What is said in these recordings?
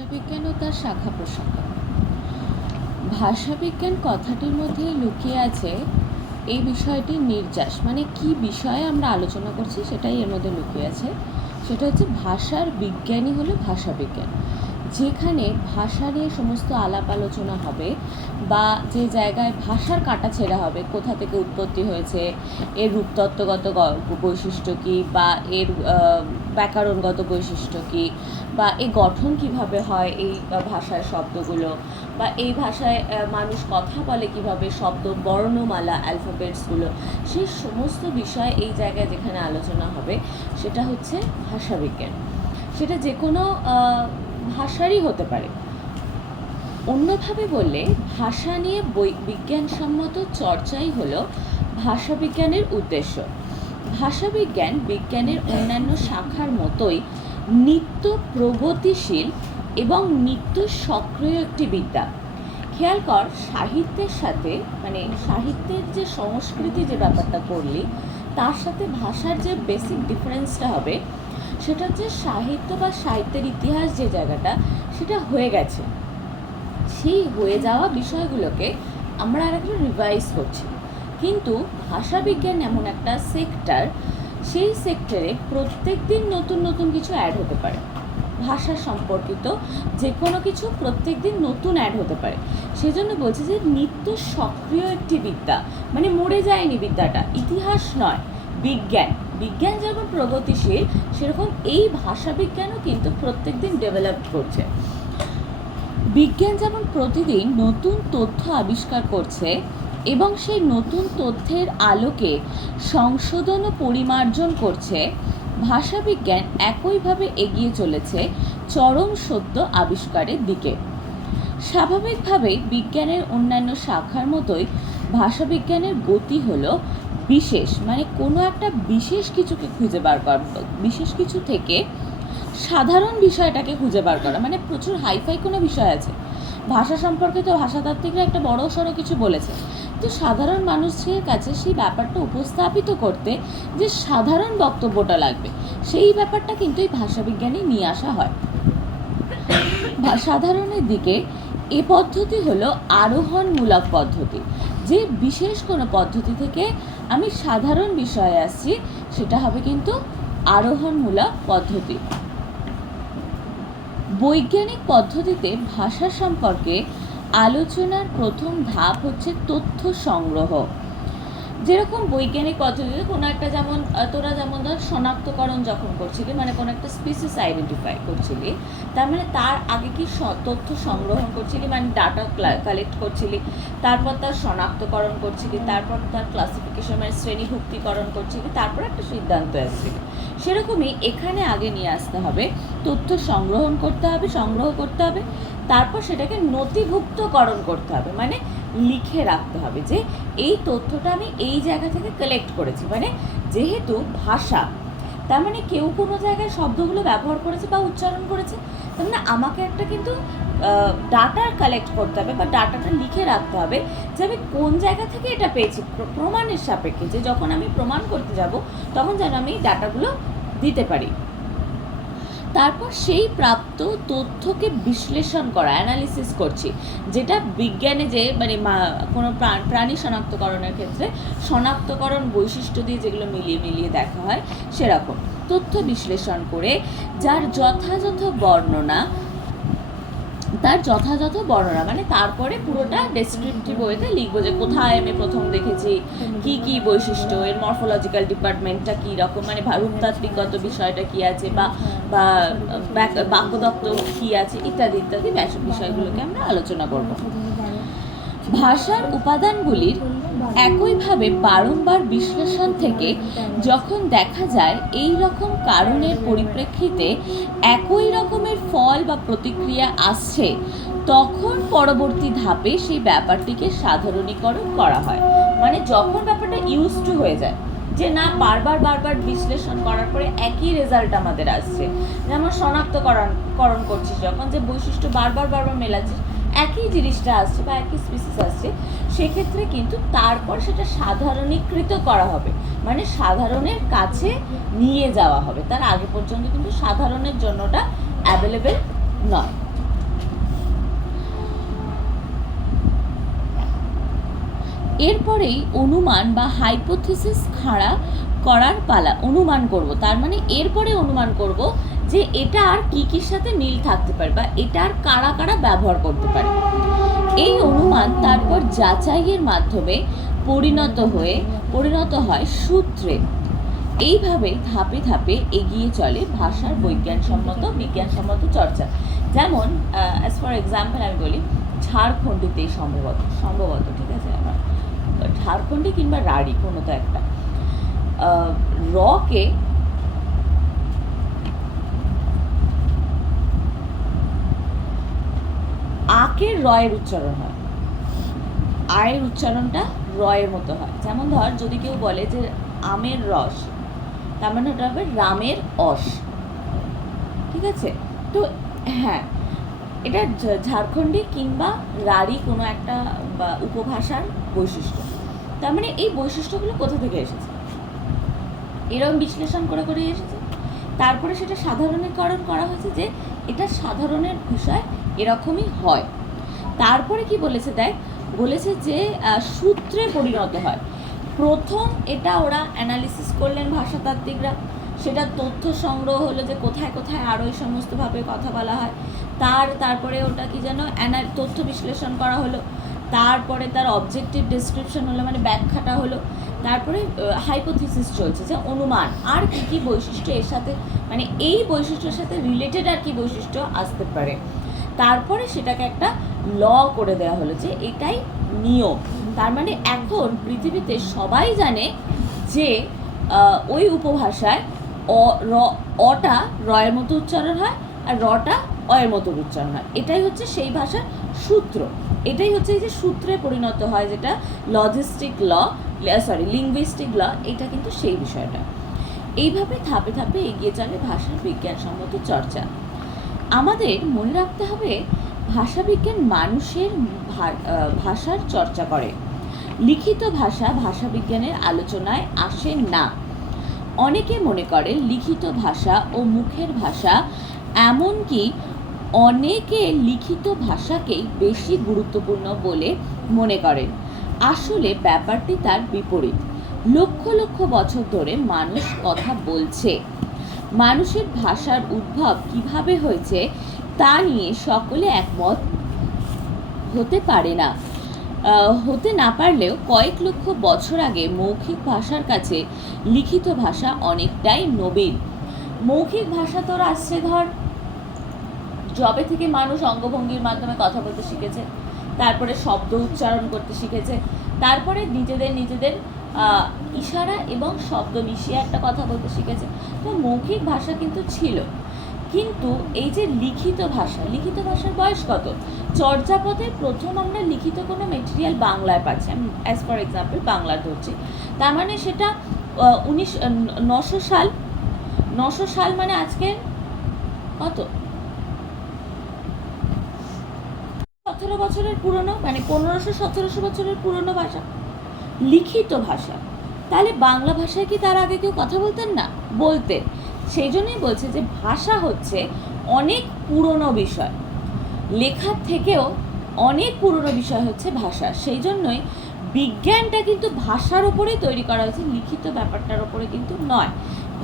ভাষাবিজ্ঞান ও তার শাখা প্রশাখা। ভাষাবিজ্ঞান কথাটির মধ্যে লুকিয়ে আছে এই বিষয়টির নির্যাস, মানে কি বিষয়ে আমরা আলোচনা করছি সেটাই এর মধ্যে লুকিয়ে আছে। সেটা হচ্ছে ভাষার বিজ্ঞানী হলো ভাষাবিজ্ঞান, যেখানে ভাষা নিয়ে সমস্ত আলাপ আলোচনা হবে বা যে জায়গায় ভাষার কাটাছেঁড়া হবে, কোথা থেকে উৎপত্তি হয়েছে, এর রূপতত্ত্বগত বৈশিষ্ট্য কী, বা এর ব্যাকরণগত বৈশিষ্ট্য কী, বা এই গঠন কিভাবে হয় এই ভাষার শব্দগুলো, বা এই ভাষায় মানুষ কথা বলে কিভাবে, শব্দ বর্ণমালা অ্যালফাবেটসগুলো, সেই সমস্ত বিষয় এই জায়গায় যেখানে আলোচনা হবে সেটা হচ্ছে ভাষাবিজ্ঞান। সেটা যে কোনো ভাষারই হতে পারে। অন্যভাবে বললে ভাষা নিয়ে বিজ্ঞানসম্মত চর্চাই হলো ভাষাবিজ্ঞানের উদ্দেশ্য। ভাষাবিজ্ঞান বিজ্ঞানের অন্যান্য শাখার মতোই নিত্য প্রগতিশীল এবং নিত্য সক্রিয় একটি বিদ্যা। খেয়াল কর, সাহিত্যের সাথে, মানে সাহিত্যের যে সংস্কৃতি যে ব্যাপারটা করলি, তার সাথে ভাষার যে বেসিক ডিফারেন্সটা হবে সেটা হচ্ছে সাহিত্য বা সাহিত্যের ইতিহাস যে জায়গাটা সেটা হয়ে গেছে, সেই হয়ে যাওয়া বিষয়গুলোকে আমরা আরেকটু রিভাইজ করছি। কিন্তু ভাষাবিজ্ঞান এমন একটা সেক্টর, সেই সেক্টরে প্রত্যেক দিন নতুন নতুন কিছু অ্যাড হতে পারে। ভাষা সম্পর্কিত যে কোনো কিছু প্রত্যেক দিন নতুন অ্যাড হতে পারে। সেজন্য বলছে যে নিত্য সক্রিয় একটি বিদ্যা, মানে মরে যায়নি বিদ্যাটা, ইতিহাস নয়, বিজ্ঞান। বিজ্ঞান যেমন প্রগতিশীল, সেরকম এই ভাষাবিজ্ঞানও কিন্তু প্রত্যেক দিন ডেভেলপ করছে। বিজ্ঞান যেমন প্রতিদিন নতুন তথ্য আবিষ্কার করছে এবং সেই নতুন তথ্যের আলোকে সংশোধন ও পরিমার্জন করছে, ভাষাবিজ্ঞান একইভাবে এগিয়ে চলেছে চরম সত্য আবিষ্কারের দিকে। স্বাভাবিকভাবেই বিজ্ঞানের অন্যান্য শাখার মতোই ভাষাবিজ্ঞানের গতি হলো বিশেষ, মানে কোনো একটা বিশেষ কিছুকে খুঁজে বার করা, বিশেষ কিছু থেকে সাধারণ বিষয়টাকে খুঁজে বার করা। মানে প্রচুর হাইফাই কোনো বিষয় আছে, ভাষা সম্পর্কে তো ভাষাতাত্ত্বিকরা একটা বড় সড়ো কিছু বলেছে, তো সাধারণ মানুষের কাছে সেই ব্যাপারটা উপস্থাপিত করতে যে সাধারণ বক্তব্যটা লাগবে, সেই ব্যাপারটা কিন্তু এই ভাষাবিজ্ঞানে নিয়ে আসা হয়। সাধারণের দিকে এ পদ্ধতি হলো আরোহণমূলক পদ্ধতি, যে বিশেষ কোনো পদ্ধতি থেকে আমি সাধারণ বিষয়ে আসছি, সেটা হবে কিন্তু আরোহণমূলক পদ্ধতি। বৈজ্ঞানিক পদ্ধতিতে ভাষা সম্পর্কে আলোচনার প্রথম ধাপ হচ্ছে তথ্য সংগ্রহ। যেরকম বৈজ্ঞানিক পদ্ধতিতে কোনো একটা, যেমন তোরা যেমন ধর শনাক্তকরণ যখন করছিলি, মানে কোনো একটা স্পিসিস আইডেন্টিফাই করছিলি, তার মানে তার আগে কি তথ্য সংগ্রহণ করছিলি, মানে ডাটা কালেক্ট করছিলি, তারপর তার শনাক্তকরণ করছিলি, তারপর তার ক্লাসিফিকেশন মানে শ্রেণীভুক্তিকরণ করছিলি, তারপর একটা সিদ্ধান্ত আসছিলি। সেরকমই এখানে আগে নিয়ে আসতে হবে, তথ্য সংগ্রহ করতে হবে, তারপর সেটাকে নথিভুক্তকরণ করতে হবে, মানে লিখে রাখতে হবে যে এই তথ্যটা আমি এই জায়গা থেকে কালেক্ট করেছি। মানে যেহেতু ভাষা, তার মানে কেউ কোনো জায়গায় শব্দগুলো ব্যবহার করেছে বা উচ্চারণ করেছে, তার মানে আমাকে একটা কিন্তু ডাটা কালেক্ট করতে হবে বা ডাটাটা লিখে রাখতে হবে যে আমি কোন জায়গা থেকে এটা পেয়েছি, প্রমাণের সাপেক্ষে, যে যখন আমি প্রমাণ করতে যাব তখন যেন আমি ডাটাগুলো দিতে পারি। তারপর সেই প্রাপ্ত তথ্যকে বিশ্লেষণ করা, অ্যানালিসিস করছি, যেটা বিজ্ঞানে যে মানে কোনো প্রাণী শনাক্তকরণের ক্ষেত্রে শনাক্তকরণ বৈশিষ্ট্য দিয়ে যেগুলো মিলিয়ে দেখা হয়, সেরকম তথ্য বিশ্লেষণ করে যার যথাযথ বর্ণনা, মানে তারপরে পুরোটা ডেসক্রিপটিভ ওয়েতে লিখবো যে কোথায় আমি প্রথম দেখেছি, কি কি বৈশিষ্ট্য, এর মরফোলজিক্যাল ডিপার্টমেন্টটা কী রকম, মানে রূপতাত্ত্বিকগত বিষয়টা কী আছে, বা বাক্যদত্ত কী আছে, ইত্যাদি ইত্যাদি বিষয়গুলোকে আমরা আলোচনা করব। ভাষার উপাদানগুলির একইভাবে বারংবার বিশ্লেষণ থেকে যখন দেখা যায় এই রকম কারণের পরিপ্রেক্ষিতে একই রকমের ফল বা প্রতিক্রিয়া আসছে, তখন পরবর্তী ধাপে সেই ব্যাপারটিকে সাধারণীকরণ করা হয়। মানে যখন ব্যাপারটা ইউজ টু হয়ে যায়, যে না বারবার বিশ্লেষণ করার পরে একই রেজাল্ট আমাদের আসছে, যেমন শনাক্তকরণ করছিস যখন, যে বৈশিষ্ট্য বারবার মেলাচ্ছিস, একই জিনিসটা আসছে বা একই স্পিসিস আসছে, সেক্ষেত্রে কিন্তু তারপর সেটা সাধারণীকৃত করা হবে, মানে সাধারণের কাছে নিয়ে যাওয়া হবে। তার আগে পর্যন্ত কিন্তু সাধারণের জন্যটা অ্যাভেলেবেল নয়। এরপরেই অনুমান বা হাইপোথিসিস খাড়া করার পালা। অনুমান করব, তার মানে এরপরে অনুমান করব যে এটা আর কির সাথে মিল থাকতে পারে বা এটা আর কারা কারা ব্যবহার করতে পারে। এই অনুমান তারপর যাচাইয়ের মাধ্যমে পরিণত হয় সূত্রে। এইভাবে ধাপে ধাপে এগিয়ে চলে ভাষার বিজ্ঞানসম্মত চর্চা। যেমন অ্যাজ ফর এক্সাম্পল আমি বলি, ঝাড়খণ্ডীতেই সম্ভবত ঠিক আছে, আমার ঝাড়খণ্ডী কিংবা রাঢ়ী কোনো তো একটা, রকে আকের রয়ের উচ্চারণ হয়, আয়ের উচ্চারণটা রয়ের মতো হয়। যেমন ধর যদি কেউ বলে যে আমের রস, তার মানে ওটা হবে রামের অস, ঠিক আছে। তো হ্যাঁ, এটা ঝাড়খণ্ডী কিংবা রাঢ়ী কোনো একটা বা উপভাষার বৈশিষ্ট্য। তার মানে এই বৈশিষ্ট্যগুলো কোথা থেকে এসেছে, এরকম বিশ্লেষণ করে করে এসেছে। তারপরে সেটা সাধারণীকরণ করা হয়েছে যে এটা সাধারণের বিষয় এরকমই হয়। তারপরে কি বলেছে দেখ, বলেছে যে সূত্রে পরিণত হয়। প্রথম এটা ওরা অ্যানালিসিস করলেন ভাষাতাত্ত্বিকরা, সেটা তথ্য সংগ্রহ হলো যে কোথায় কোথায় আরও এই সমস্তভাবে কথা বলা হয়। তারপরে ওটা কি যেন তথ্য বিশ্লেষণ করা হলো, তারপরে তার অবজেক্টিভ ডেসক্রিপশন হলো, মানে ব্যাখ্যাটা হলো, তারপরে হাইপোথিসিস চলছে যে অনুমান আর কি কি বৈশিষ্ট্য এর সাথে, মানে এই বৈশিষ্ট্যের সাথে রিলেটেড আর কি বৈশিষ্ট্য আসতে পারে। তারপরে সেটাকে একটা ল করে দেওয়া হলো যে এটাই নিয়ম। তার মানে এখন পৃথিবীতে সবাই জানে যে ওই উপভাষায় অটা রয়ের মতো উচ্চারণ হয় আর রটা অয়ের মতো উচ্চারণ হয়। এটাই হচ্ছে সেই ভাষার সূত্র, এটাই হচ্ছে এই যে সূত্রে পরিণত হয়, যেটা লিঙ্গুইস্টিক ল, এটা কিন্তু সেই বিষয়টা। এইভাবে ধাপে ধাপে এগিয়ে চলে ভাষার বিজ্ঞানসম্মত চর্চা। আমাদের মনে রাখতে হবে ভাষাবিজ্ঞান মানুষের ভাষার চর্চা করে, লিখিত ভাষাবিজ্ঞানের আলোচনায় আসে না। অনেকে মনে করে লিখিত ভাষা ও মুখের ভাষা, এমনকি অনেকে লিখিত ভাষাকেই বেশি গুরুত্বপূর্ণ বলে মনে করেন। আসলে ব্যাপারটি তার বিপরীত। লক্ষ লক্ষ বছর ধরে মানুষ কথা বলছে। মানুষের ভাষার উদ্ভব কিভাবে হয়েছে তা নিয়ে সকলে একমত হতে না পারলেও কয়েক লক্ষ বছর আগে মৌখিক ভাষার কাছে লিখিত ভাষা অনেকটাই নবীন। মৌখিক ভাষা তোর আসছে ধর যবে থেকে মানুষ অঙ্গভঙ্গির মাধ্যমে কথা বলতে শিখেছে, তারপরে শব্দ উচ্চারণ করতে শিখেছে, তারপরে নিজেদের ইশারা এবং শব্দ মিশিয়ে একটা কথা বলতে শিখেছে। তো মৌখিক ভাষা কিন্তু ছিল, কিন্তু এই যে লিখিত ভাষার বয়স কত? চর্যাপদে প্রথম আমরা লিখিত কোনো মেটেরিয়াল বাংলায় পাচ্ছি, আমি অ্যাজ ফর এক্সাম্পল বাংলা ধরছি। তার মানে সেটা 900 সাল, মানে আজকে কত 17 বছরের পুরনো, মানে 1500-1700 বছরের পুরনো ভাষা, লিখিত ভাষা। তাহলে বাংলা ভাষায় কি তার আগে কেউ কথা বলতেন না? বলতেন। সেই জন্যই বলছে যে ভাষা হচ্ছে অনেক পুরনো বিষয়, লেখার থেকেও অনেক পুরনো বিষয় হচ্ছে ভাষা। সেই জন্যই বিজ্ঞানটা কিন্তু ভাষার ওপরেই তৈরি করা হয়েছে, লিখিত ব্যাপারটার ওপরে কিন্তু নয়।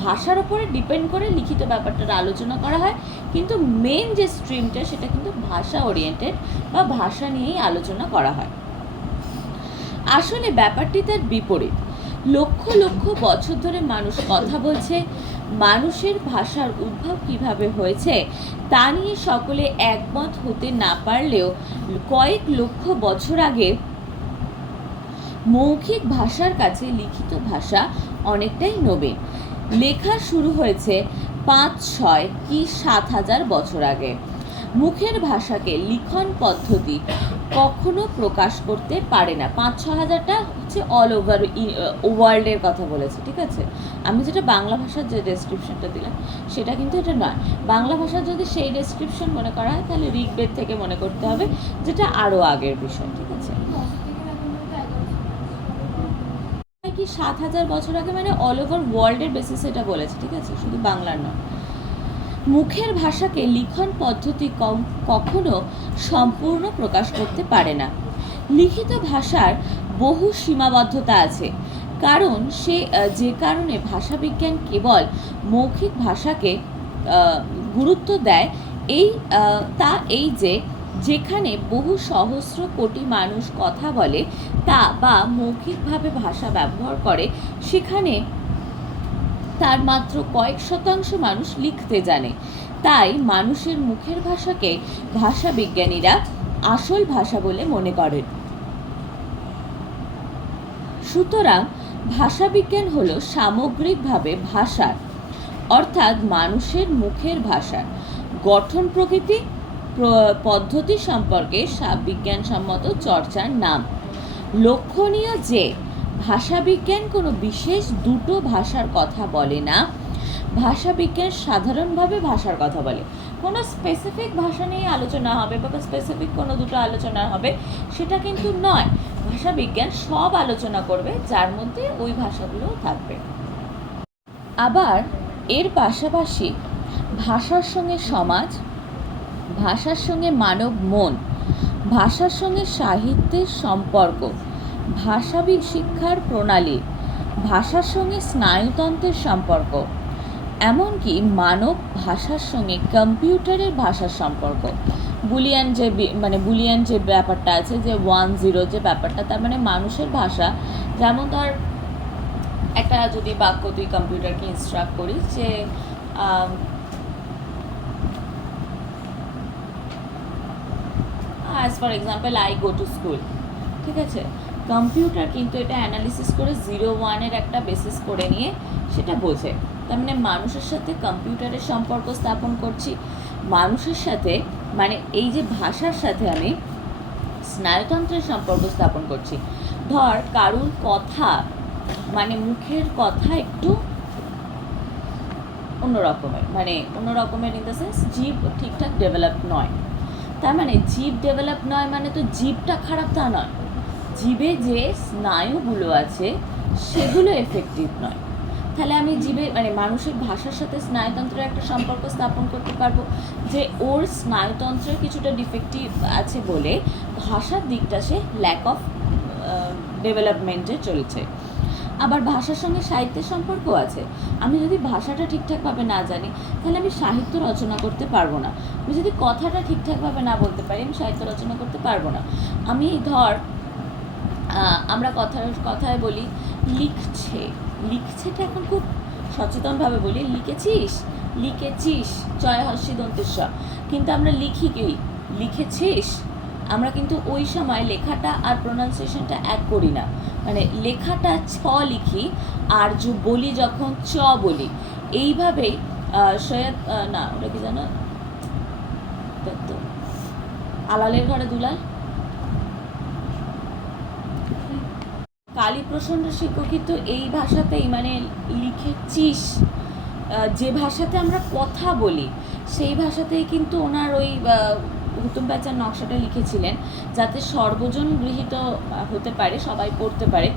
ভাষার ওপরে ডিপেন্ড করে লিখিত ব্যাপারটার আলোচনা করা হয়, কিন্তু মেন যে স্ট্রিমটা সেটা কিন্তু ভাষা ওরিয়েন্টেড বা ভাষা নিয়েই আলোচনা করা হয়। আসলে ব্যাপারটি তার বিপরীত। লক্ষ লক্ষ বছর ধরে মানুষ কথা বলছে। মানুষের ভাষার উদ্ভব কিভাবে হয়েছে তা নিয়ে সকলে একমত হতে না পারলেও কয়েক লক্ষ বছর আগে মৌখিক ভাষার কাছে লিখিত ভাষা অনেকটাই নবীন। লেখা শুরু হয়েছে 5-6 কি 7,000 বছর আগে। মুখের ভাষাকে লিখন পদ্ধতি কখনো প্রকাশ করতে পারে না। 5-6 হাজারটা হচ্ছে অল ওভার ওয়ার্ল্ডের কথা বলেছে, ঠিক আছে। আমি যেটা বাংলা ভাষার যে ডেসক্রিপশনটা দিলাম সেটা কিন্তু এটা নয়। বাংলা ভাষার যদি সেই ডেসক্রিপশন মনে করা হয় তাহলে ঋগ্বেদ থেকে মনে করতে হবে, যেটা আরও আগের বিষয়, ঠিক আছে। কি 7,000 বছর আগে, মানে অল ওভার ওয়ার্ল্ডের বেসিসে এটা বলেছে, ঠিক আছে, শুধু বাংলার নয়। মুখের ভাষাকে লিখন পদ্ধতি কখনো সম্পূর্ণ প্রকাশ করতে পারে না। লিখিত ভাষার বহু সীমাবদ্ধতা আছে, কারণ যে কারণে ভাষাবিজ্ঞান কেবল মৌখিক ভাষাকে গুরুত্ব দেয় এই যে যেখানে বহু সহস্র কোটি মানুষ কথা বলে তা বা মৌখিকভাবে ভাষা ব্যবহার করে, সেখানে তার মাত্র কয়েক শতাংশ মানুষ লিখতে জানে। তাই মানুষের মুখের ভাষাকে ভাষাবিজ্ঞানীরা আসল ভাষা বলে মনে করেন। সুতরাং ভাষাবিজ্ঞান হলো সামগ্রিকভাবে ভাষার, অর্থাৎ মানুষের মুখের ভাষার গঠন প্রকৃতি পদ্ধতি সম্পর্কে বিজ্ঞানসম্মত চর্চার নাম। লক্ষণীয় যে ভাষাবিজ্ঞান কোনো বিশেষ দুটো ভাষার কথা বলে না, ভাষাবিজ্ঞান সাধারণভাবে ভাষার কথা বলে। কোনো স্পেসিফিক ভাষা নিয়ে আলোচনা হবে বা স্পেসিফিক কোনো দুটো আলোচনা হবে সেটা কিন্তু নয়, ভাষাবিজ্ঞান সব আলোচনা করবে যার মধ্যে ওই ভাষাগুলোও থাকবে। আবার এর পাশাপাশি ভাষার সঙ্গে সমাজ, ভাষার সঙ্গে মানব মন, ভাষার সঙ্গে সাহিত্যের সম্পর্ক, ভাষা শিক্ষার প্রণালী, ভাষার সঙ্গে স্নায়ুতন্ত্রের সম্পর্ক, এমনকি মানব ভাষার সঙ্গে কম্পিউটারের ভাষার সম্পর্ক, বুলিয়ান যে ব্যাপারটা আছে, যে 1-0 যে ব্যাপারটা, তার মানে মানুষের ভাষা, যেমন ধর একটা যদি বাক্য তুই কম্পিউটারকে ইনস্ট্রাক্ট করিস যে as for example I go to school, ঠিক আছে, কম্পিউটার কিন্তু এটা অ্যানালিসিস করে 0-1 একটা বেসিস করে নিয়ে সেটা বোঝে। তার মানে মানুষের সাথে কম্পিউটারের সম্পর্ক স্থাপন করছি, মানুষের সাথে মানে এই যে ভাষার সাথে আমি স্নায়ুতন্ত্রের সম্পর্ক স্থাপন করছি। ধর কারুর কথা মানে মুখের কথা একটু অন্যরকমের ইন দ্য সেন্স জিভ ঠিকঠাক ডেভেলপ নয়, তার মানে জিভ ডেভেলপ নয় মানে তো জিভটা খারাপ তা নয়, জিভে যে স্নায়ুগুলো আছে সেগুলো এফেক্টিভ নয়। তাহলে আমি জিভে মানে মানুষের ভাষার সাথে স্নায়ুতন্ত্রের একটা সম্পর্ক স্থাপন করতে পারবো যে ওর স্নায়ুতন্ত্রের কিছুটা ডিফেক্টিভ আছে বলে ভাষার দিকটা সে ল্যাক অফ ডেভেলপমেন্টে চলছে। আবার ভাষার সঙ্গে সাহিত্যের সম্পর্ক আছে। আমি যদি ভাষাটা ঠিকঠাকভাবে না জানি তাহলে আমি সাহিত্য রচনা করতে পারবো না। আমি যদি কথাটা ঠিকঠাকভাবে না বলতে পারি আমি সাহিত্য রচনা করতে পারবো না। আমি ধর আমরা কথায় বলি লিখছেটা এখন খুব সচেতনভাবে বলি, লিখেছিস চয় হস্যি দন্তেশ্ব, কিন্তু আমরা লিখি কি লিখেছিস, আমরা কিন্তু ওই সময় লেখাটা আর প্রোনাউন্সিয়েশনটা এক করি না, মানে লেখাটা লিখি আর বলি যখন বলি। এইভাবেই সৈয়দ না ওটা কি জানো, আলালের ঘরে দুলাল, কালীপ্রসন্ন শিক্ষক কিন্তু এই ভাষাতেই মানে লিখেছিস, যে ভাষাতে আমরা কথা বলি সেই ভাষাতেই কিন্তু ওনার ওই হুতুম প্যাঁচার নকশাটা লিখেছিলেন যাতে সর্বজন গৃহীত হতে পারে, সবাই পড়তে পারে।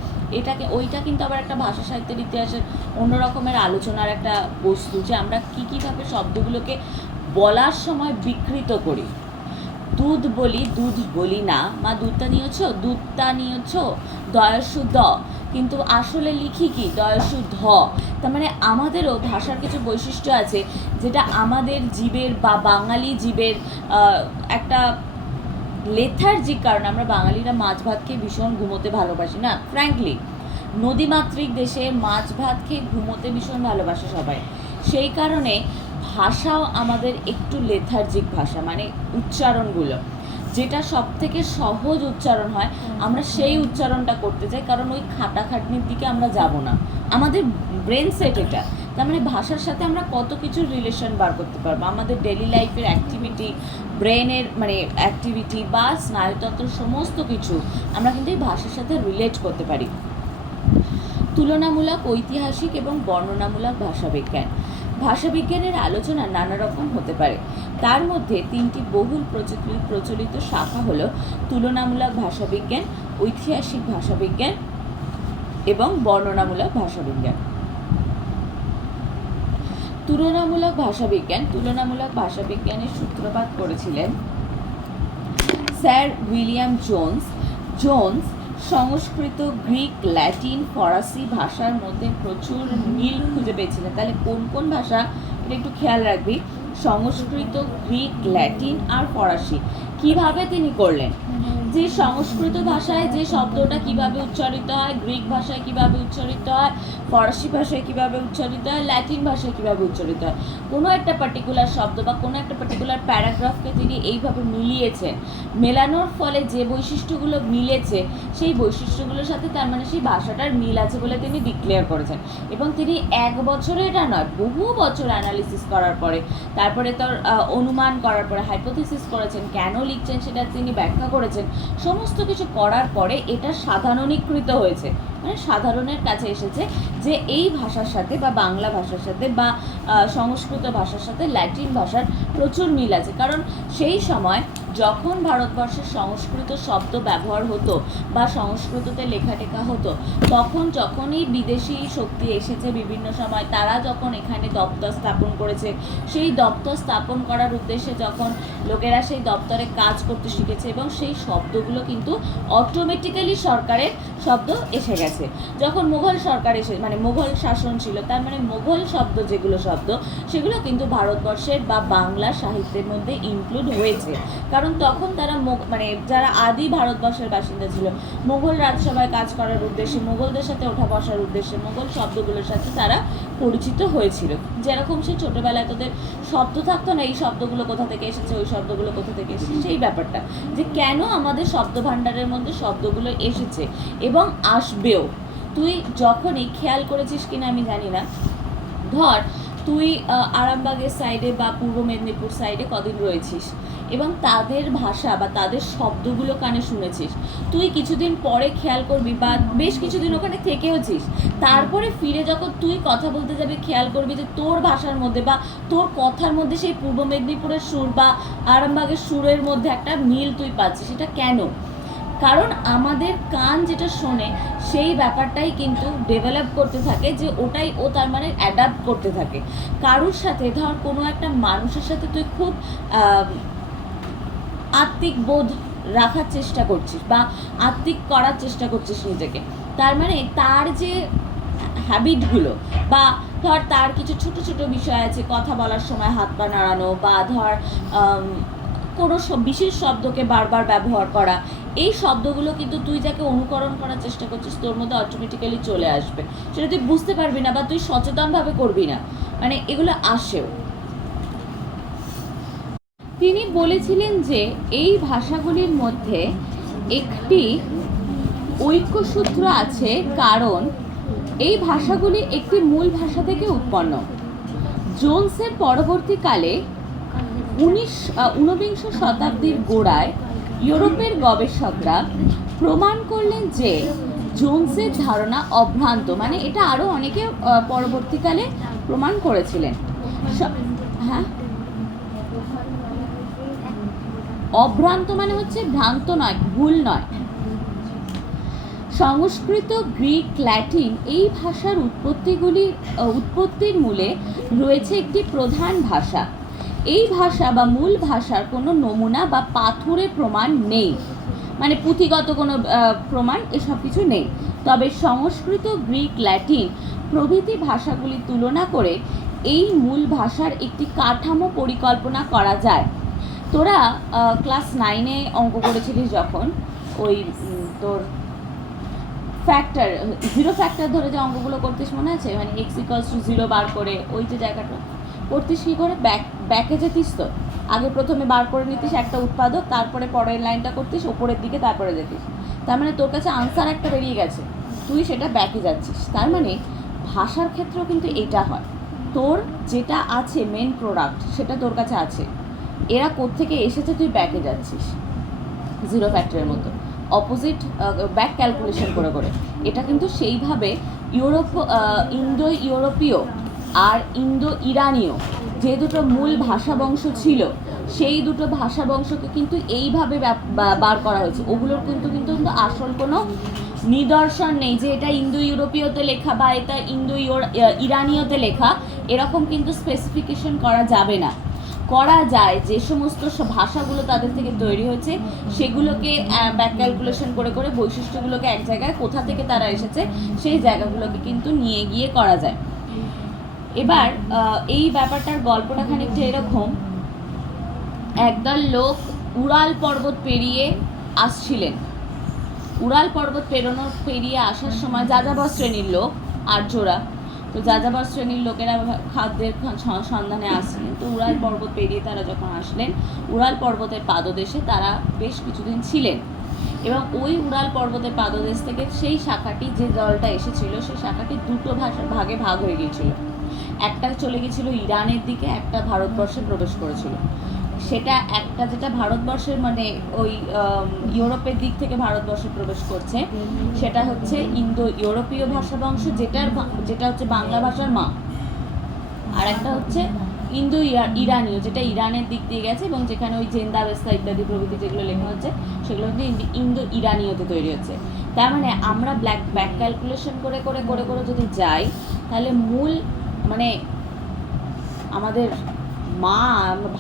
ওইটা কিন্তু আবার একটা ভাষা সাহিত্যের ইতিহাসের অন্য রকমের আলোচনার একটা বস্তু, যে আমরা কীভাবে শব্দগুলোকে বলার সময় বিকৃত করি। দুধ বলি না, মা দুধটা নিয়েছ দয়সু দ, কিন্তু আসলে লিখি কি দয়সু ধ। তার মানে আমাদেরও ভাষার কিছু বৈশিষ্ট্য আছে যেটা আমাদের জীবের বা বাঙালি জীবের একটা লেথার্জিক কারণ। আমরা বাঙালিরা মাছ ভাত খেয়ে ভীষণ ঘুমোতে ভালোবাসি না, ফ্র্যাঙ্কলি নদীমাতৃক দেশে মাছ ভাত খেয়ে ঘুমোতে ভীষণ ভালোবাসে সবাই, সেই কারণে ভাষাও আমাদের একটু লেথার্জিক ভাষা, মানে উচ্চারণগুলো যেটা সব থেকে সহজ উচ্চারণ হয় আমরা সেই উচ্চারণটা করতে চাই, কারণ ওই খাটাখাটনির দিকে আমরা যাব না, আমাদের ব্রেন সেট এটা। তার মানে ভাষার সাথে আমরা কত কিছু রিলেশন বার করতে পারবো, আমাদের ডেলি লাইফের অ্যাক্টিভিটি, ব্রেনের মানে অ্যাক্টিভিটি বা স্নায়ুতন্ত্র সমস্ত কিছু আমরা কিন্তু এই ভাষার সাথে রিলেট করতে পারি। তুলনামূলক ঐতিহাসিক এবং বর্ণনামূলক ভাষাবিজ্ঞান। ভাষাবিজ্ঞানের আলোচনা নানা রকম হতে পারে, তার মধ্যে তিনটি বহুল প্রচলিত শাখা হলো তুলনামূলক ভাষাবিজ্ঞান, ঐতিহাসিক ভাষাবিজ্ঞান এবং বর্ণনামূলক ভাষাবিজ্ঞান। তুলনামূলক ভাষাবিজ্ঞানের সূত্রপাত করেছিলেন স্যার উইলিয়াম জোন্স সংস্কৃত, গ্রিক, ল্যাটিন, ফরাসি ভাষার মধ্যে প্রচুর মিল খুঁজে পেয়েছিলেন। তাহলে কোন কোন ভাষা, এটা একটু খেয়াল রাখবি। সংস্কৃত, গ্রিক, ল্যাটিন আর ফরাসি। কিভাবে তিনি করলেন, যে সংস্কৃত ভাষায় যে শব্দটা কিভাবে উচ্চারিত হয়, গ্রিক ভাষায় কিভাবে উচ্চারিত হয়, ফরাসি ভাষায় কিভাবে উচ্চারিত হয়, ল্যাটিন ভাষায় কিভাবে উচ্চারিত হয়, কোনো একটা পার্টিকুলার শব্দ বা কোনো একটা পার্টিকুলার প্যারাগ্রাফকে তিনি এইভাবে মিলিয়েছেন। মেলানোর ফলে যে বৈশিষ্ট্যগুলো মিলেছে সেই বৈশিষ্ট্যগুলোর সাথে তার মানে সেই ভাষাটার মিল আছে বলে তিনি ডিক্লেয়ার করেছেন। এবং তিনি এক বছরে এটা নয়, বহু বছর অ্যানালিসিস করার পরে, তারপরে তার অনুমান করার পরে, হাইপোথিসিস করেছেন, কেন লিখছেন সেটা তিনি ব্যাখ্যা করেছেন। সমস্ত কিছু করার পরে এটা সাধারণীকৃত হয়েছে, মানে সাধারণের কাছে এসেছে যে এই ভাষার সাথে বা বাংলা ভাষার সাথে বা সংস্কৃত ভাষার সাথে ল্যাটিন ভাষার প্রচুর মিল আছে। কারণ সেই সময় যখন ভারতবর্ষের সংস্কৃত শব্দ ব্যবহার হতো বা সংস্কৃততে লেখাটেখা হতো, তখন যখনই বিদেশি শক্তি এসেছে বিভিন্ন সময়, তারা যখন এখানে দপ্তর স্থাপন করেছে, সেই দপ্তর স্থাপন করার উদ্দেশ্যে যখন লোকেরা সেই দপ্তরে কাজ করতে শিখেছে এবং সেই শব্দগুলো কিন্তু অটোমেটিক্যালি সরকারের শব্দ এসে গেছে। যখন মুঘল সরকার এসে, মানে মুঘল শাসন ছিল, তার মানে মুঘল শব্দ যেগুলো শব্দ সেগুলো কিন্তু ভারতবর্ষের বা বাংলা সাহিত্যের মধ্যে ইনক্লুড হয়েছে। কারণ তখন তারা মানে যারা আদি ভারতবর্ষের বাসিন্দা ছিল, মুঘল রাজসভায় কাজ করার উদ্দেশ্যে, মুঘলদের সাথে ওঠা বসার উদ্দেশ্যে মুঘল শব্দগুলোর সাথে তারা পরিচিত হয়েছিল। যেরকম সে ছোটোবেলায় তোদের শব্দ থাকতো না, এই শব্দগুলো কোথা থেকে এসেছে, ওই শব্দগুলো কোথা থেকে এসেছে, সেই ব্যাপারটা যে কেন আমাদের শব্দ ভাণ্ডারের মধ্যে শব্দগুলো এসেছে এবং আসবেও। তুই যখনই খেয়াল করেছিস কিনা আমি জানি না, ধর তুই আরামবাগের সাইডে বা পূর্ব মেদিনীপুর সাইডে কদিন রয়েছিস এবং তাদের ভাষা বা তাদের শব্দগুলো কানে শুনেছিস, তুই কিছুদিন পরে খেয়াল করবি বা বেশ কিছুদিন ওখানে থেকেওছিস, তারপরে ফিরে যখন তুই কথা বলতে যাবি খেয়াল করবি যে তোর ভাষার মধ্যে বা তোর কথার মধ্যে সেই পূর্ব মেদিনীপুরের সুর বা আরামবাগের সুরের মধ্যে একটা মিল তুই পাচ্ছিস। সেটা কেন? কারণ আমাদের কান যেটা শোনে সেই ব্যাপারটাই কিন্তু ডেভেলপ করতে থাকে, যে ওটাই ও তার মানে অ্যাডাপ্ট করতে থাকে। কারোর সাথে ধর কোনো একটা মানুষের সাথে তুই খুব আত্মিক বোধ রাখার চেষ্টা করছিস বা আত্মিক করার চেষ্টা করছিস নিজেকে, তার মানে তার যে হ্যাবিটগুলো বা ধর তার কিছু ছোট ছোট বিষয় আছে, কথা বলার সময় হাত পা নাড়ানো বা ধর কোনো বিশেষ শব্দকে বারবার ব্যবহার করা, এই শব্দগুলো কিন্তু তুই যাকে অনুকরণ করার চেষ্টা করছিস তোর মধ্যে অটোমেটিক্যালি চলে আসবে। সেটা তুই বুঝতে পারবি না বা তুই সচেতনভাবে করবি না, মানে এগুলো আসেও। তিনি বলেছিলেন যে এই ভাষাগুলির মধ্যে একটি ঐক্যসূত্র আছে, কারণ এই ভাষাগুলি একটি মূল ভাষা থেকে উৎপন্ন। জোনসের পরবর্তীকালে ঊনবিংশ শতাব্দীর গোড়ায় ইউরোপের গবেষকরা প্রমাণ করলেন যে জোনসের ধারণা অভ্রান্ত, মানে এটা আরও অনেকে পরবর্তীকালে প্রমাণ করেছিলেন। হ্যাঁ, অভ্রান্ত মানে হচ্ছে ভ্রান্ত নয়, ভুল নয়। সংস্কৃত, গ্রিক, ল্যাটিন এই ভাষার উৎপত্তির মূলে রয়েছে একটি প্রধান ভাষা। এই ভাষা বা মূল ভাষার কোনো নমুনা বা পাথুরে প্রমাণ নেই, মানে পুঁথিগত কোনো প্রমাণ এসব কিছু নেই। তবে সংস্কৃত, গ্রিক, ল্যাটিন প্রভৃতি ভাষাগুলির তুলনা করে এই মূল ভাষার একটি কাঠামো পরিকল্পনা করা যায়। তোরা ক্লাস 9-এ অঙ্ক করেছিলিস যখন, ওই তোর ফ্যাক্টর, জিরো ফ্যাক্টর ধরে যে অঙ্কগুলো করতিস মনে আছে, মানে x=0 বার করে ওই যে জায়গাটা করতিস কী করে, ব্যাকে যেতিস তো, আগে প্রথমে বার করে নিতিস একটা উৎপাদক, তারপরে পরের লাইনটা করতিস ওপরের দিকে, তারপরে যেতিস। তার মানে তোর কাছে আনসার একটা বেরিয়ে গেছে, তুই সেটা ব্যাকে যাচ্ছিস। তার মানে ভাষার ক্ষেত্রেও কিন্তু এটা হয়, তোর যেটা আছে মেন প্রোডাক্ট সেটা তোর কাছে আছে, এরা কোত্থেকে এসেছে তুই ব্যাকে যাচ্ছিস, জিরো ফ্যাক্টরের মতো অপোজিট ব্যাক ক্যালকুলেশন করে করে। এটা কিন্তু সেইভাবে ইন্দো ইউরোপীয় আর ইন্দো ইরানীয় যে দুটো মূল ভাষা বংশ ছিল, সেই দুটো ভাষা বংশকে কিন্তু এইভাবে বার করা হয়েছে। ওগুলোর কিন্তু আসল কোনো নিদর্শন নেই যে এটা ইন্দো ইউরোপীয়তে লেখা বা এটা ইরানীয়তে লেখা, এরকম কিন্তু স্পেসিফিকেশন করা যাবে না। করা যায়, যে সমস্ত ভাষাগুলো তাদের থেকে তৈরি হয়েছে সেগুলোকে ব্যাক ক্যালকুলেশন করে করে বৈশিষ্ট্যগুলোকে এক জায়গায় কোথা থেকে তারা এসেছে সেই জায়গাগুলোকে কিন্তু নিয়ে গিয়ে করা যায়। এবার এই ব্যাপারটার গল্পটা খানিকটা এরকম, একদল লোক উড়াল পর্বত পেরিয়ে আসছিলেন। উড়াল পর্বত পেরিয়ে আসার সময় যাযাবর শ্রেণীর লোক, আর্যরা, তো যাযাবর শ্রেণীর লোকেরা খাদ্যের সন্ধানে আসছিলেন। তো উড়াল পর্বত পেরিয়ে তারা যখন আসলেন, উড়াল পর্বতের পাদদেশে তারা বেশ কিছুদিন ছিলেন এবং ওই উড়াল পর্বতের পাদদেশ থেকে সেই শাখাটি, যে দলটা এসেছিল সেই শাখাটি দুটো ভাগে ভাগ হয়ে গিয়েছিল। একটা চলে গেছিল ইরানের দিকে, একটা ভারতবর্ষে প্রবেশ করেছিল। সেটা একটা যেটা ভারতবর্ষের মানে ওই ইউরোপের দিক থেকে ভারতবর্ষে প্রবেশ করছে, সেটা হচ্ছে ইন্দো ইউরোপীয় ভাষাবংশ, যেটা হচ্ছে বাংলা ভাষার মা। আর একটা হচ্ছে ইন্দো ইরানীয়, যেটা ইরানের দিক দিয়ে গেছে এবং যেখানে ওই জেন্দাবেস্তা ইত্যাদি প্রভৃতি যেগুলো লেখা হচ্ছে সেগুলো হচ্ছে ইন্দো ইরানীয়তে তৈরি হচ্ছে। তার মানে আমরা ব্যাক ক্যালকুলেশন করে করে করে করে যদি যাই, তাহলে মূল মানে আমাদের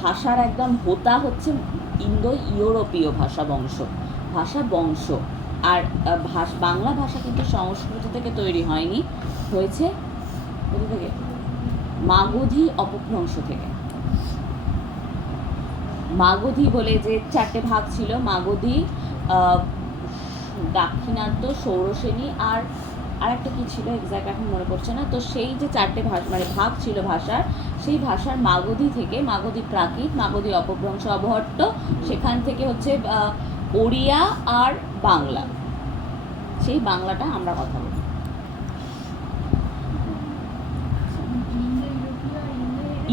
ভাষার একদম হোতা হচ্ছে ইন্দো ইউরোপীয় ভাষা বংশ। আর বাংলা ভাষা কিন্তু সংস্কৃত থেকে তৈরি হয়নি, হয়েছে কোথা থেকে? মাগধী অপভ্রংশ থেকে। মাগধী বলে যে 4টে ভাগ ছিল, মাগধী, দাক্ষিণাত্য, সৌরসেনী, আর একটা কি ছিল এক্স্যাক্ট এখন মনে পড়ছে না। তো সেই যে 4টে মানে ভাগ ছিল ভাষার, সেই ভাষার মাগধী থেকে, মাগধী প্রাকৃত, মাগধী অপভ্রংশ অবহট্ট, সেখান থেকে হচ্ছে ওড়িয়া আর বাংলা, সেই বাংলাটা আমরা কথা বলি।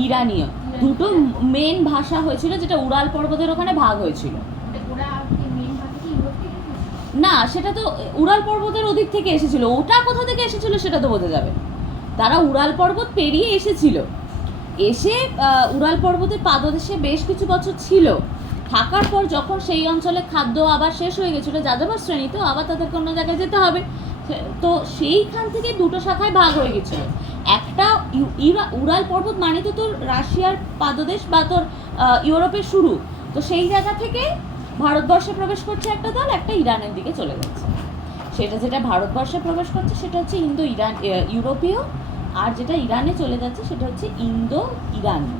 ইরানীয় দুটো মেন ভাষা হয়েছিল, যেটা উড়াল পর্বতের ওখানে ভাগ হয়েছিল। না, সেটা তো উড়াল পর্বতের ওদিক থেকে এসেছিল, ওটা কোথা থেকে এসেছিল সেটা তো বোঝা যাবে। তারা উড়াল পর্বত পেরিয়ে এসেছিল, এসে উড়াল পর্বতের পাদদেশে বেশ কিছু বছর ছিল, থাকার পর যখন সেই অঞ্চলে খাদ্য আবার শেষ হয়ে গেছিলো যাযাবর শ্রেণী, তো আবার তাদেরকে অন্য জায়গায় যেতে হবে, তো সেইখান থেকে দুটো শাখায় ভাগ হয়ে গেছিল। একটা উড়াল পর্বত মানে তো তোর রাশিয়ার পাদদেশ বা তোর ইউরোপের শুরু, তো সেই জায়গা থেকে ভারতবর্ষে প্রবেশ করছে একটা দল, একটা ইরানের দিকে চলে যাচ্ছে। সেটা যেটা ভারতবর্ষে প্রবেশ করছে সেটা হচ্ছে ইন্দো ইউরোপীয়, আর যেটা ইরানে চলে যাচ্ছে সেটা হচ্ছে ইন্দো ইরানি।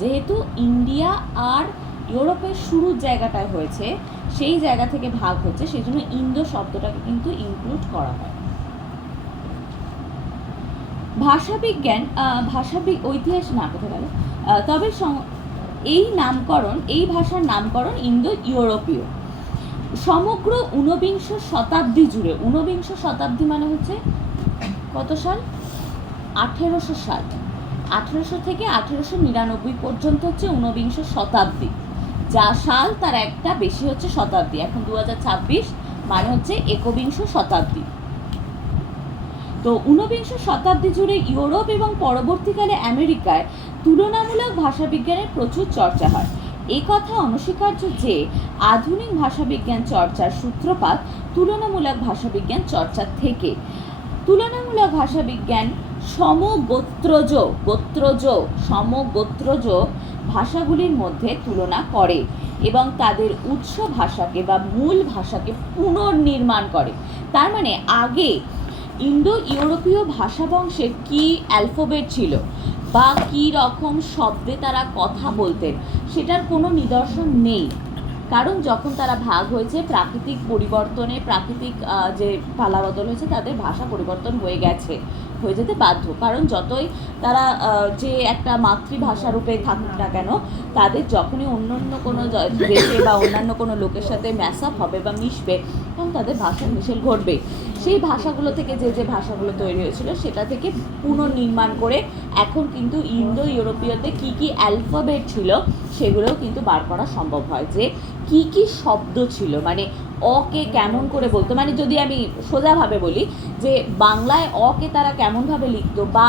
যেহেতু ইন্ডিয়া আর ইউরোপের শুরুর জায়গাটায় হয়েছে, সেই জায়গা থেকে ভাগ হচ্ছে, সেই জন্য ইন্দো শব্দটাকে কিন্তু ইনক্লুড করা হয়। ভাষাবিজ্ঞান ঐতিহাস না কোথায় গেল, তবে এই ভাষার নামকরণ ইন্দো ইউরোপীয়। সমগ্র ঊনবিংশ শতাব্দী জুড়ে, ঊনবিংশ শতাব্দী মানে হচ্ছে কত সাল? 1800 সাল, 1800 থেকে 1899 পর্যন্ত হচ্ছে ঊনবিংশ শতাব্দী। যা সাল তার একটা বেশি হচ্ছে শতাব্দী, এখন 2026 মানে হচ্ছে একবিংশ শতাব্দী। তো ঊনবিংশ শতাব্দী জুড়ে ইউরোপ এবং পরবর্তীকালে আমেরিকায় তুলনামূলক ভাষাবিজ্ঞানের প্রচুর চর্চা হয়। এ কথা অনস্বীকার্য যে আধুনিক ভাষাবিজ্ঞান চর্চার সূত্রপাত তুলনামূলক ভাষাবিজ্ঞান চর্চার থেকে। তুলনামূলক ভাষাবিজ্ঞান সমগোত্রজ ভাষাগুলির মধ্যে তুলনা করে এবং তাদের উৎস ভাষাকে বা মূল ভাষাকে পুনর্নির্মাণ করে। তার মানে আগে ইন্দো ইউরোপীয় ভাষা বংশের কী অ্যালফাবেট ছিল বা কী রকম শব্দে তারা কথা বলতেন সেটার কোনো নিদর্শন নেই, কারণ যখন তারা ভাগ হয়েছে প্রাকৃতিক পরিবর্তনে, প্রাকৃতিক যে পালাবদল হয়েছে, তাদের ভাষা পরিবর্তন হয়ে যেতে বাধ্য। কারণ যতই তারা যে একটা মাতৃভাষা রূপে থাকুক না কেন, তাদের যখনই অন্য কোনো দেশে বা অন্যান্য কোনো লোকের সাথে ম্যাচ আপ হবে বা মিশবে, তখন তাদের ভাষার মিশেল ঘটবে। সেই ভাষাগুলো থেকে যে ভাষাগুলো তৈরি হয়েছিল সেটা থেকে পুনর্নির্মাণ করে এখন কিন্তু ইন্দো ইউরোপীয়তে কী কী অ্যালফাবেট ছিল সেগুলোও কিন্তু বার করা সম্ভব হয়, যে কী কী শব্দ ছিল, মানে অকে কেমন করে বলতো, মানে যদি আমি সোজাভাবে বলি যে বাংলায় অকে তারা কেমনভাবে লিখতো বা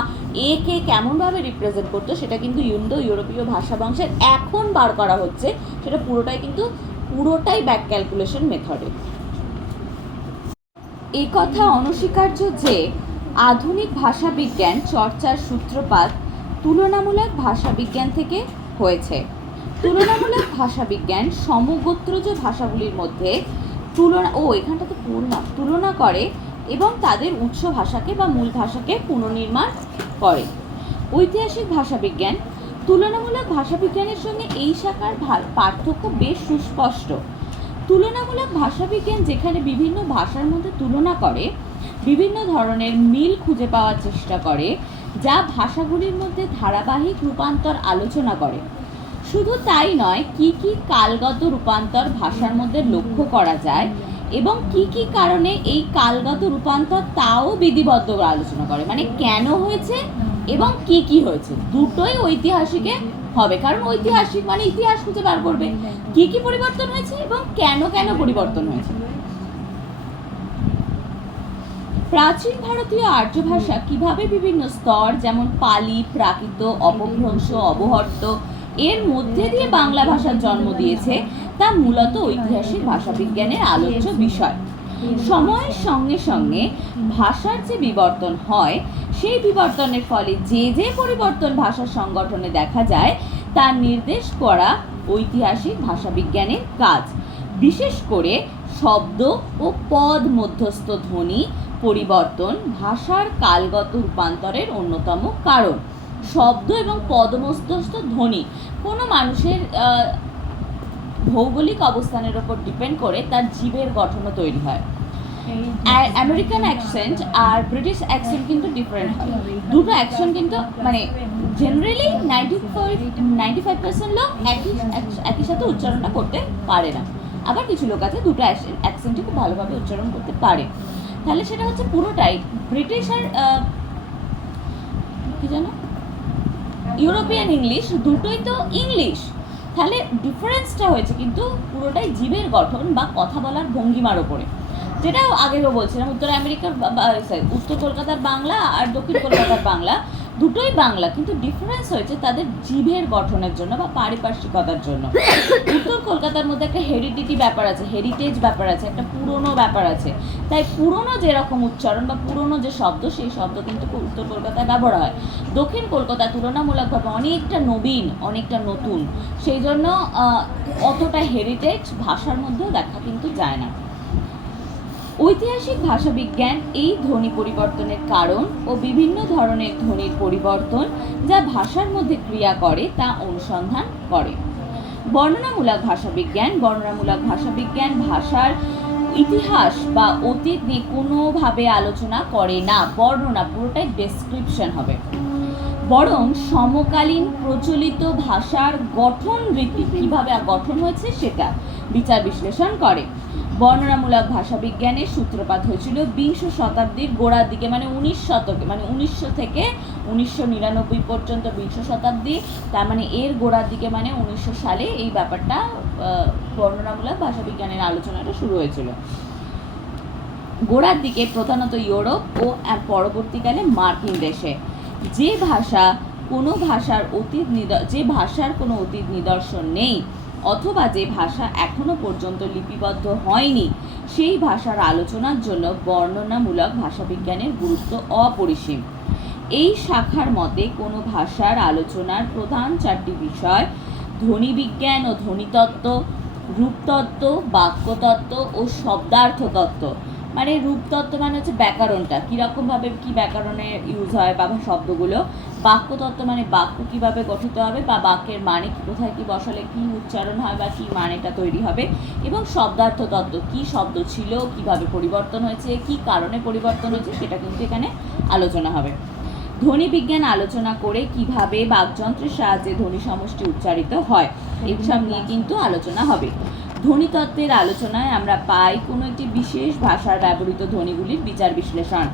একে কেমনভাবে রিপ্রেজেন্ট করতো, সেটা কিন্তু ইন্দো ইউরোপীয় ভাষা বংশের এখন বার করা হচ্ছে। সেটা পুরোটাই ব্যাক ক্যালকুলেশন মেথডে। এই কথা অনস্বীকার্য যে আধুনিক ভাষাবিজ্ঞান চর্চার সূত্রপাত তুলনামূলক ভাষাবিজ্ঞান থেকে হয়েছে। তুলনামূলক ভাষাবিজ্ঞান সমগোত্রজ ভাষাগুলির মধ্যে এখানটাতে পড়লাম তুলনা করে এবং তাদের উৎস ভাষাকে বা মূল ভাষাকে পুনর্নির্মাণ করে। ঐতিহাসিক ভাষাবিজ্ঞান তুলনামূলক ভাষাবিজ্ঞানের সঙ্গে এই শাখার পার্থক্য বেশ সুস্পষ্ট। তুলনামূলক ভাষাবিজ্ঞান যেখানে বিভিন্ন ভাষার মধ্যে তুলনা করে, বিভিন্ন ধরনের মিল খুঁজে পাওয়ার চেষ্টা করে, যা ভাষাগুলির মধ্যে ধারাবাহিক রূপান্তর আলোচনা করে। শুধু তাই নয়, কি কি কালগত রূপান্তর ভাষার মধ্যে লক্ষ্য করা যায় এবং কি কি কারণে এই কালগত রূপান্তর তাও বিধিবদ্ধ আলোচনা করে, মানে কেন হয়েছে এবং কি কি হয়েছে, দুটোই ঐতিহাসিকে হবে, কারণ ঐতিহাসিক মানে ইতিহাস খুঁজে বার করবে কি কি পরিবর্তন হয়েছে এবং কেন কেন পরিবর্তন হয়েছে। প্রাচীন ভারতীয় আর্য ভাষা কিভাবে বিভিন্ন স্তর যেমন পালি, প্রাকৃত, অপভ্রংশ, অবহট্ট এর মধ্যে দিয়ে বাংলা ভাষার জন্ম দিয়েছে তা মূলত ঐতিহাসিক ভাষাবিজ্ঞানের আলোচ্য বিষয়। সময়ের সঙ্গে সঙ্গে ভাষার যে বিবর্তন হয়, সেই বিবর্তনের ফলে যে যে পরিবর্তন ভাষার সংগঠনে দেখা যায় তার নির্দেশ করা ঐতিহাসিক ভাষাবিজ্ঞানের কাজ। বিশেষ করে শব্দ ও পদ মধ্যস্থ ধ্বনি পরিবর্তন ভাষার কালগত রূপান্তরের অন্যতম কারণ। শব্দ এবং পদ মধ্যস্থ ধ্বনি কোনো মানুষের ভৌগোলিক অবস্থানের ওপর ডিপেন্ড করে তার জীবের গঠনও তৈরি হয়। আমেরিকান অ্যাকসেন্ট আর ব্রিটিশ অ্যাকসেন্ট কিন্তু ডিফারেন্ট হয়। দুটো অ্যাকসেন্ট কিন্তু মানে জেনারেলি 95% লোক একই সাথে উচ্চারণটা করতে পারে না, আবার কিছু লোক আছে দুটো অ্যাকসেন্টই খুব ভালোভাবে উচ্চারণ করতে পারে। তাহলে সেটা হচ্ছে পুরোটাই ব্রিটিশ আর কি জানো ইউরোপিয়ান ইংলিশ, দুটোই তো ইংলিশ। তাহলে ডিফারেন্সটা হয়েছে কিন্তু পুরোটাই জীবের গঠন বা কথা বলার ভঙ্গিমার ওপরে, যেটা আগেও বলছিলাম। উত্তর আমেরিকার উত্তর কলকাতার বাংলা আর দক্ষিণ কলকাতার বাংলা দুটোই বাংলা, কিন্তু ডিফারেন্স হয়েছে তাদের জীবের গঠনের জন্য বা পারিপার্শ্বিকতার জন্য। উত্তর কলকাতার মধ্যে একটা হেরিডিটি ব্যাপার আছে, হেরিটেজ ব্যাপার আছে, একটা পুরনো ব্যাপার আছে, তাই পুরনো যেরকম উচ্চারণ বা পুরনো যে শব্দ সেই শব্দ কিন্তু উত্তর কলকাতায় ব্যবহার হয়। দক্ষিণ কলকাতা তুলনামূলকভাবে অনেকটা নবীন, অনেকটা নতুন, সেই জন্য অতটা হেরিটেজ ভাষার মধ্যেও দেখা কিন্তু যায় না। ঐতিহাসিক ভাষাবিজ্ঞান এই ধ্বনি পরিবর্তনের কারণ ও বিভিন্ন ধরনের ধ্বনির পরিবর্তন যা ভাষার মধ্যে ক্রিয়া করে তা অনুসন্ধান করে। বর্ণনামূলক ভাষাবিজ্ঞান ভাষার ইতিহাস বা অতীত নিয়ে কোনোভাবে আলোচনা করে না, বর্ণনা পুরোটাই ডেসক্রিপশন হবে, বরং সমকালীন প্রচলিত ভাষার গঠন রীতি কীভাবে গঠন হয়েছে সেটা বিচার বিশ্লেষণ করে। বর্ণনামূলক ভাষাবিজ্ঞানের সূত্রপাত হয়েছিল বিংশ শতাব্দীর গোড়ার দিকে, মানে 19 শতকে, মানে 1900 থেকে 1999 পর্যন্ত বিংশ শতাব্দী, তার মানে এর গোড়ার দিকে মানে 1900 সালে এই ব্যাপারটা বর্ণনামূলক ভাষাবিজ্ঞানের আলোচনাটা শুরু হয়েছিল। গোড়ার দিকে প্রধানত ইউরোপ ও পরবর্তীকালে মার্কিন দেশে যে ভাষার কোনো অতীত নিদর্শন নেই অথবা যে ভাষা এখনো পর্যন্ত লিপিবদ্ধ হয়নি সেই ভাষার আলোচনার জন্য বর্ণনামূলক ভাষাবিজ্ঞানের গুরুত্ব অপরিসীম। এই শাখার মতে কোনো ভাষার আলোচনার প্রধান 4টি বিষয় ধ্বনিবিজ্ঞান ও ধ্বনিতত্ত্ব, রূপতত্ত্ব, বাক্যতত্ত্ব ও শব্দার্থতত্ত্ব। মানে রূপতত্ত্ব মানে হচ্ছে ব্যাকরণটা কীরকমভাবে কী ব্যাকরণে ইউজ হয় বা শব্দগুলো। বাক্যতত্ত্ব মানে বাক্য কীভাবে গঠিত হবে বা বাক্যের মানে কোথায় কী বসালে কী উচ্চারণ হয় বা কী মানেটা তৈরি হবে। এবং শব্দার্থতত্ত্ব, কী শব্দ ছিল, কীভাবে পরিবর্তন হয়েছে, কী কারণে পরিবর্তন হয়েছে সেটা কিন্তু এখানে আলোচনা হবে। ধ্বনিবিজ্ঞান আলোচনা করে কিভাবে বাকযন্ত্রের সাহায্যে ধ্বনি সমষ্টি উচ্চারিত হয় এসব নিয়ে কিন্তু আলোচনা হবে। ধ্বনিতত্ত্বের আলোচনায় আমরা পাই কোনো একটি বিশেষ ভাষার ব্যবহৃত ধ্বনিগুলির বিচার বিশ্লেষণ।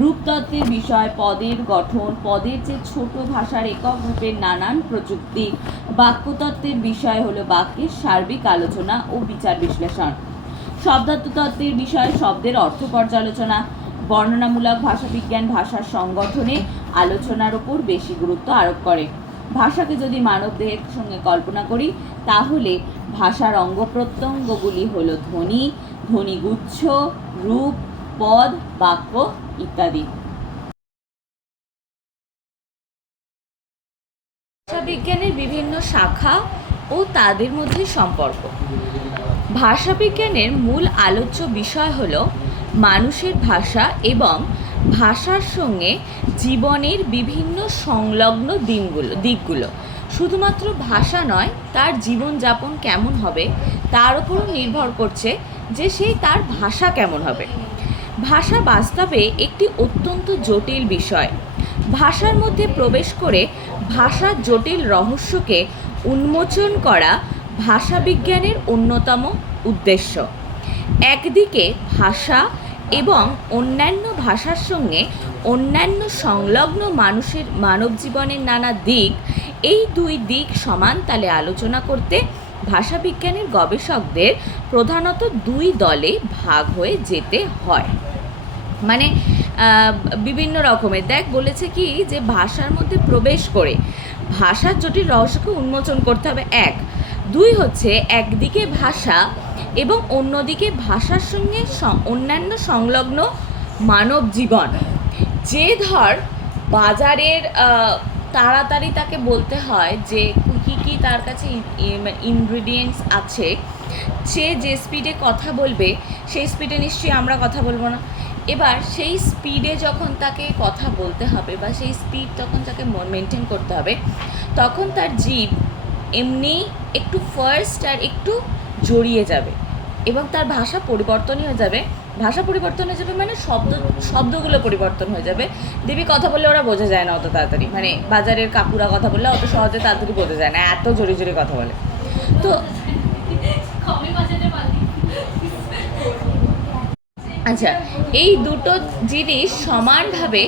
রূপতত্ত্বের বিষয় পদের গঠন, পদের যে ছোট ভাষার একক রূপের নানান প্রযুক্তি। বাক্যতত্ত্বের বিষয় হলো বাক্যের সার্বিক আলোচনা ও বিচার বিশ্লেষণ। শব্দার্থতত্ত্বের বিষয় শব্দের অর্থ পর্যালোচনা। বর্ণনামূলক ভাষাবিজ্ঞান ভাষার সংগঠনে আলোচনার উপর বেশি গুরুত্ব আরোপ করে। ভাষাকে যদি মানবদেহের সঙ্গে কল্পনা করি তাহলে ভাষার অঙ্গ প্রত্যঙ্গগুলি হলো ধ্বনি, ধ্বনিগুচ্ছ, রূপ, পদ, বাক্য ইত্যাদি। ভাষাবিজ্ঞানের বিভিন্ন শাখা ও তাদের মধ্যে সম্পর্ক। ভাষাবিজ্ঞানের মূল আলোচ্য বিষয় হল মানুষের ভাষা এবং ভাষার সঙ্গে জীবনের বিভিন্ন সংলগ্ন দিকগুলো। শুধুমাত্র ভাষা নয়, তার জীবনযাপন কেমন হবে তার উপরও নির্ভর করছে যে তার ভাষা কেমন হবে। ভাষা বাস্তবে একটি অত্যন্ত জটিল বিষয়। ভাষার মধ্যে প্রবেশ করে ভাষার জটিল রহস্যকে উন্মোচন করা ভাষাবিজ্ঞানের অন্যতম উদ্দেশ্য। একদিকে ভাষা এবং অন্যান্য ভাষার সঙ্গে অন্যান্য সংলগ্ন মানব জীবনের নানা দিক, এই দুই দিক সমান তালে আলোচনা করতে ভাষাবিজ্ঞানের গবেষকদের প্রধানত দুই দলে ভাগ হয়ে যেতে হয়। মানে বিভিন্ন রকমের বলেছে কি যে ভাষার মধ্যে প্রবেশ করে ভাষার জটিল রহস্যকে উন্মোচন করতে হবে, এক। দুই হচ্ছে একদিকে ভাষা এবং অন্যদিকে ভাষার সঙ্গে অন্যান্য সংলগ্ন মানব জীবন। যে বাজারের তাড়াতাড়ি তাকে বলতে হয় যে কী কী তার কাছে ইনগ্রিডিয়েন্টস আছে, সে যে স্পিডে কথা বলবে সেই স্পিডে নিশ্চয়ই আমরা কথা বলবো না। এবার সেই স্পিডে যখন তাকে কথা বলতে হবে বা সেই স্পিড তখন তাকে মেনটেন করতে হবে, তখন তার জিভ এমনি একটু ফার্স্ট আর একটু জড়িয়ে যাবে এবং তার ভাষা পরিবর্তনই হয়ে যাবে। ভাষা পরিবর্তন হয়ে যাবে মানে শব্দগুলো পরিবর্তন হয়ে যাবে। দেবী কথা বললে ওরা বোঝা যায় না অত তাড়াতাড়ি, মানে বাজারের কাকুরা কথা বললে অত সহজে তাড়াতাড়ি বোঝা যায় না, এত জোরে জোরে কথা বলে। তো আচ্ছা, এই দুটো জিনিস সমানভাবে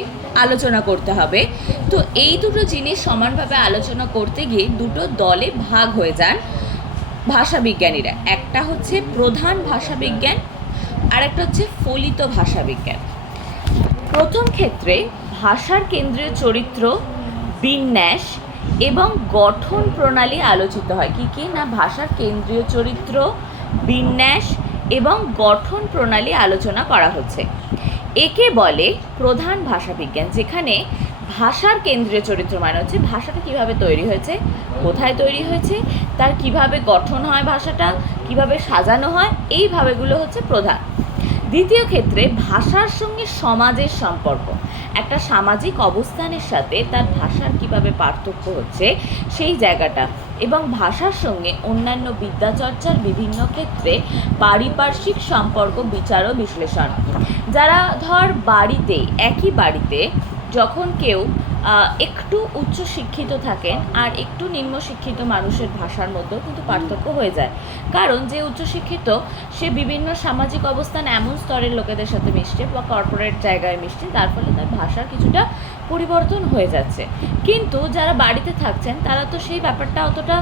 আলোচনা করতে হবে। তো এই দুটো জিনিস সমানভাবে আলোচনা করতে গিয়ে দুটো দলে ভাগ হয়ে যান ভাষাবিজ্ঞানীরা। একটা হচ্ছে প্রধান ভাষাবিজ্ঞান আর একটা হচ্ছে ফলিত ভাষাবিজ্ঞান। প্রথম ক্ষেত্রে ভাষার কেন্দ্রীয় চরিত্র, বিন্যাস এবং গঠন প্রণালী আলোচিত হয়। কি না, ভাষার কেন্দ্রীয় চরিত্র, বিন্যাস এবং গঠন প্রণালী আলোচনা করা হচ্ছে। একে বলে প্রধান ভাষাবিজ্ঞান, যেখানে ভাষার কেন্দ্রীয় চরিত্র মানে হচ্ছে ভাষাটা কিভাবে তৈরি হয়েছে, কোথায় তৈরি হয়েছে, তার কিভাবে গঠন হয়, ভাষাটা কিভাবে সাজানো হয়, এই ভাবেগুলো হচ্ছে প্রধান। দ্বিতীয় ক্ষেত্রে ভাষার সঙ্গে সমাজের সম্পর্ক, একটা সামাজিক অবস্থানের সাথে তার ভাষার কিভাবে পার্থক্য হচ্ছে সেই জায়গাটা, এবং ভাষার সঙ্গে অন্যান্য বিদ্যাচর্চার বিভিন্ন ক্ষেত্রে পারিপার্শ্বিক সম্পর্ক বিচার ও বিশ্লেষণ। যারা একই বাড়িতে যখন কেউ একটু উচ্চশিক্ষিত থাকেন আর একটু নিম্ন শিক্ষিত মানুষের ভাষার মধ্যেও কিন্তু পার্থক্য হয়ে যায়, কারণ যে উচ্চশিক্ষিত সে বিভিন্ন সামাজিক অবস্থান এমন স্তরের লোকেদের সাথে মিশছে বা কর্পোরেট জায়গায় মিশছে, তার ফলে তার ভাষার কিছুটা পরিবর্তন হয়ে যাচ্ছে। কিন্তু যারা বাড়িতে থাকছেন তারা তো সেই ব্যাপারটা অতটা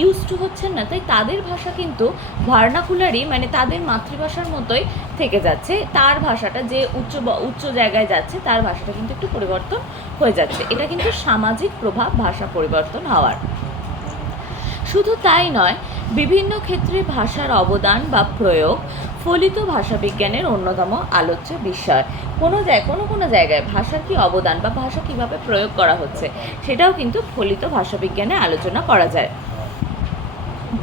ইউজ টু হচ্ছেন না, তাই তাদের ভাষা কিন্তু ভার্নাকুলারই, মানে তাদের মাতৃভাষার মতোই থেকে যাচ্ছে। তার ভাষাটা যে উচ্চ জায়গায় যাচ্ছে তার ভাষাটা কিন্তু একটু পরিবর্তন হয়ে যাচ্ছে। এটা কিন্তু সামাজিক প্রভাব ভাষা পরিবর্তন হওয়ার। শুধু তাই নয়, বিভিন্ন ক্ষেত্রে ভাষার অবদান বা প্রয়োগ ফলিত ভাষাবিজ্ঞানের অন্যতম আলোচ্য বিষয়। কোনো জায়গায় ভাষার কি অবদান বা ভাষা কিভাবে প্রয়োগ করা হচ্ছে সেটাও কিন্তু ফলিত ভাষাবিজ্ঞানে আলোচনা করা যায়।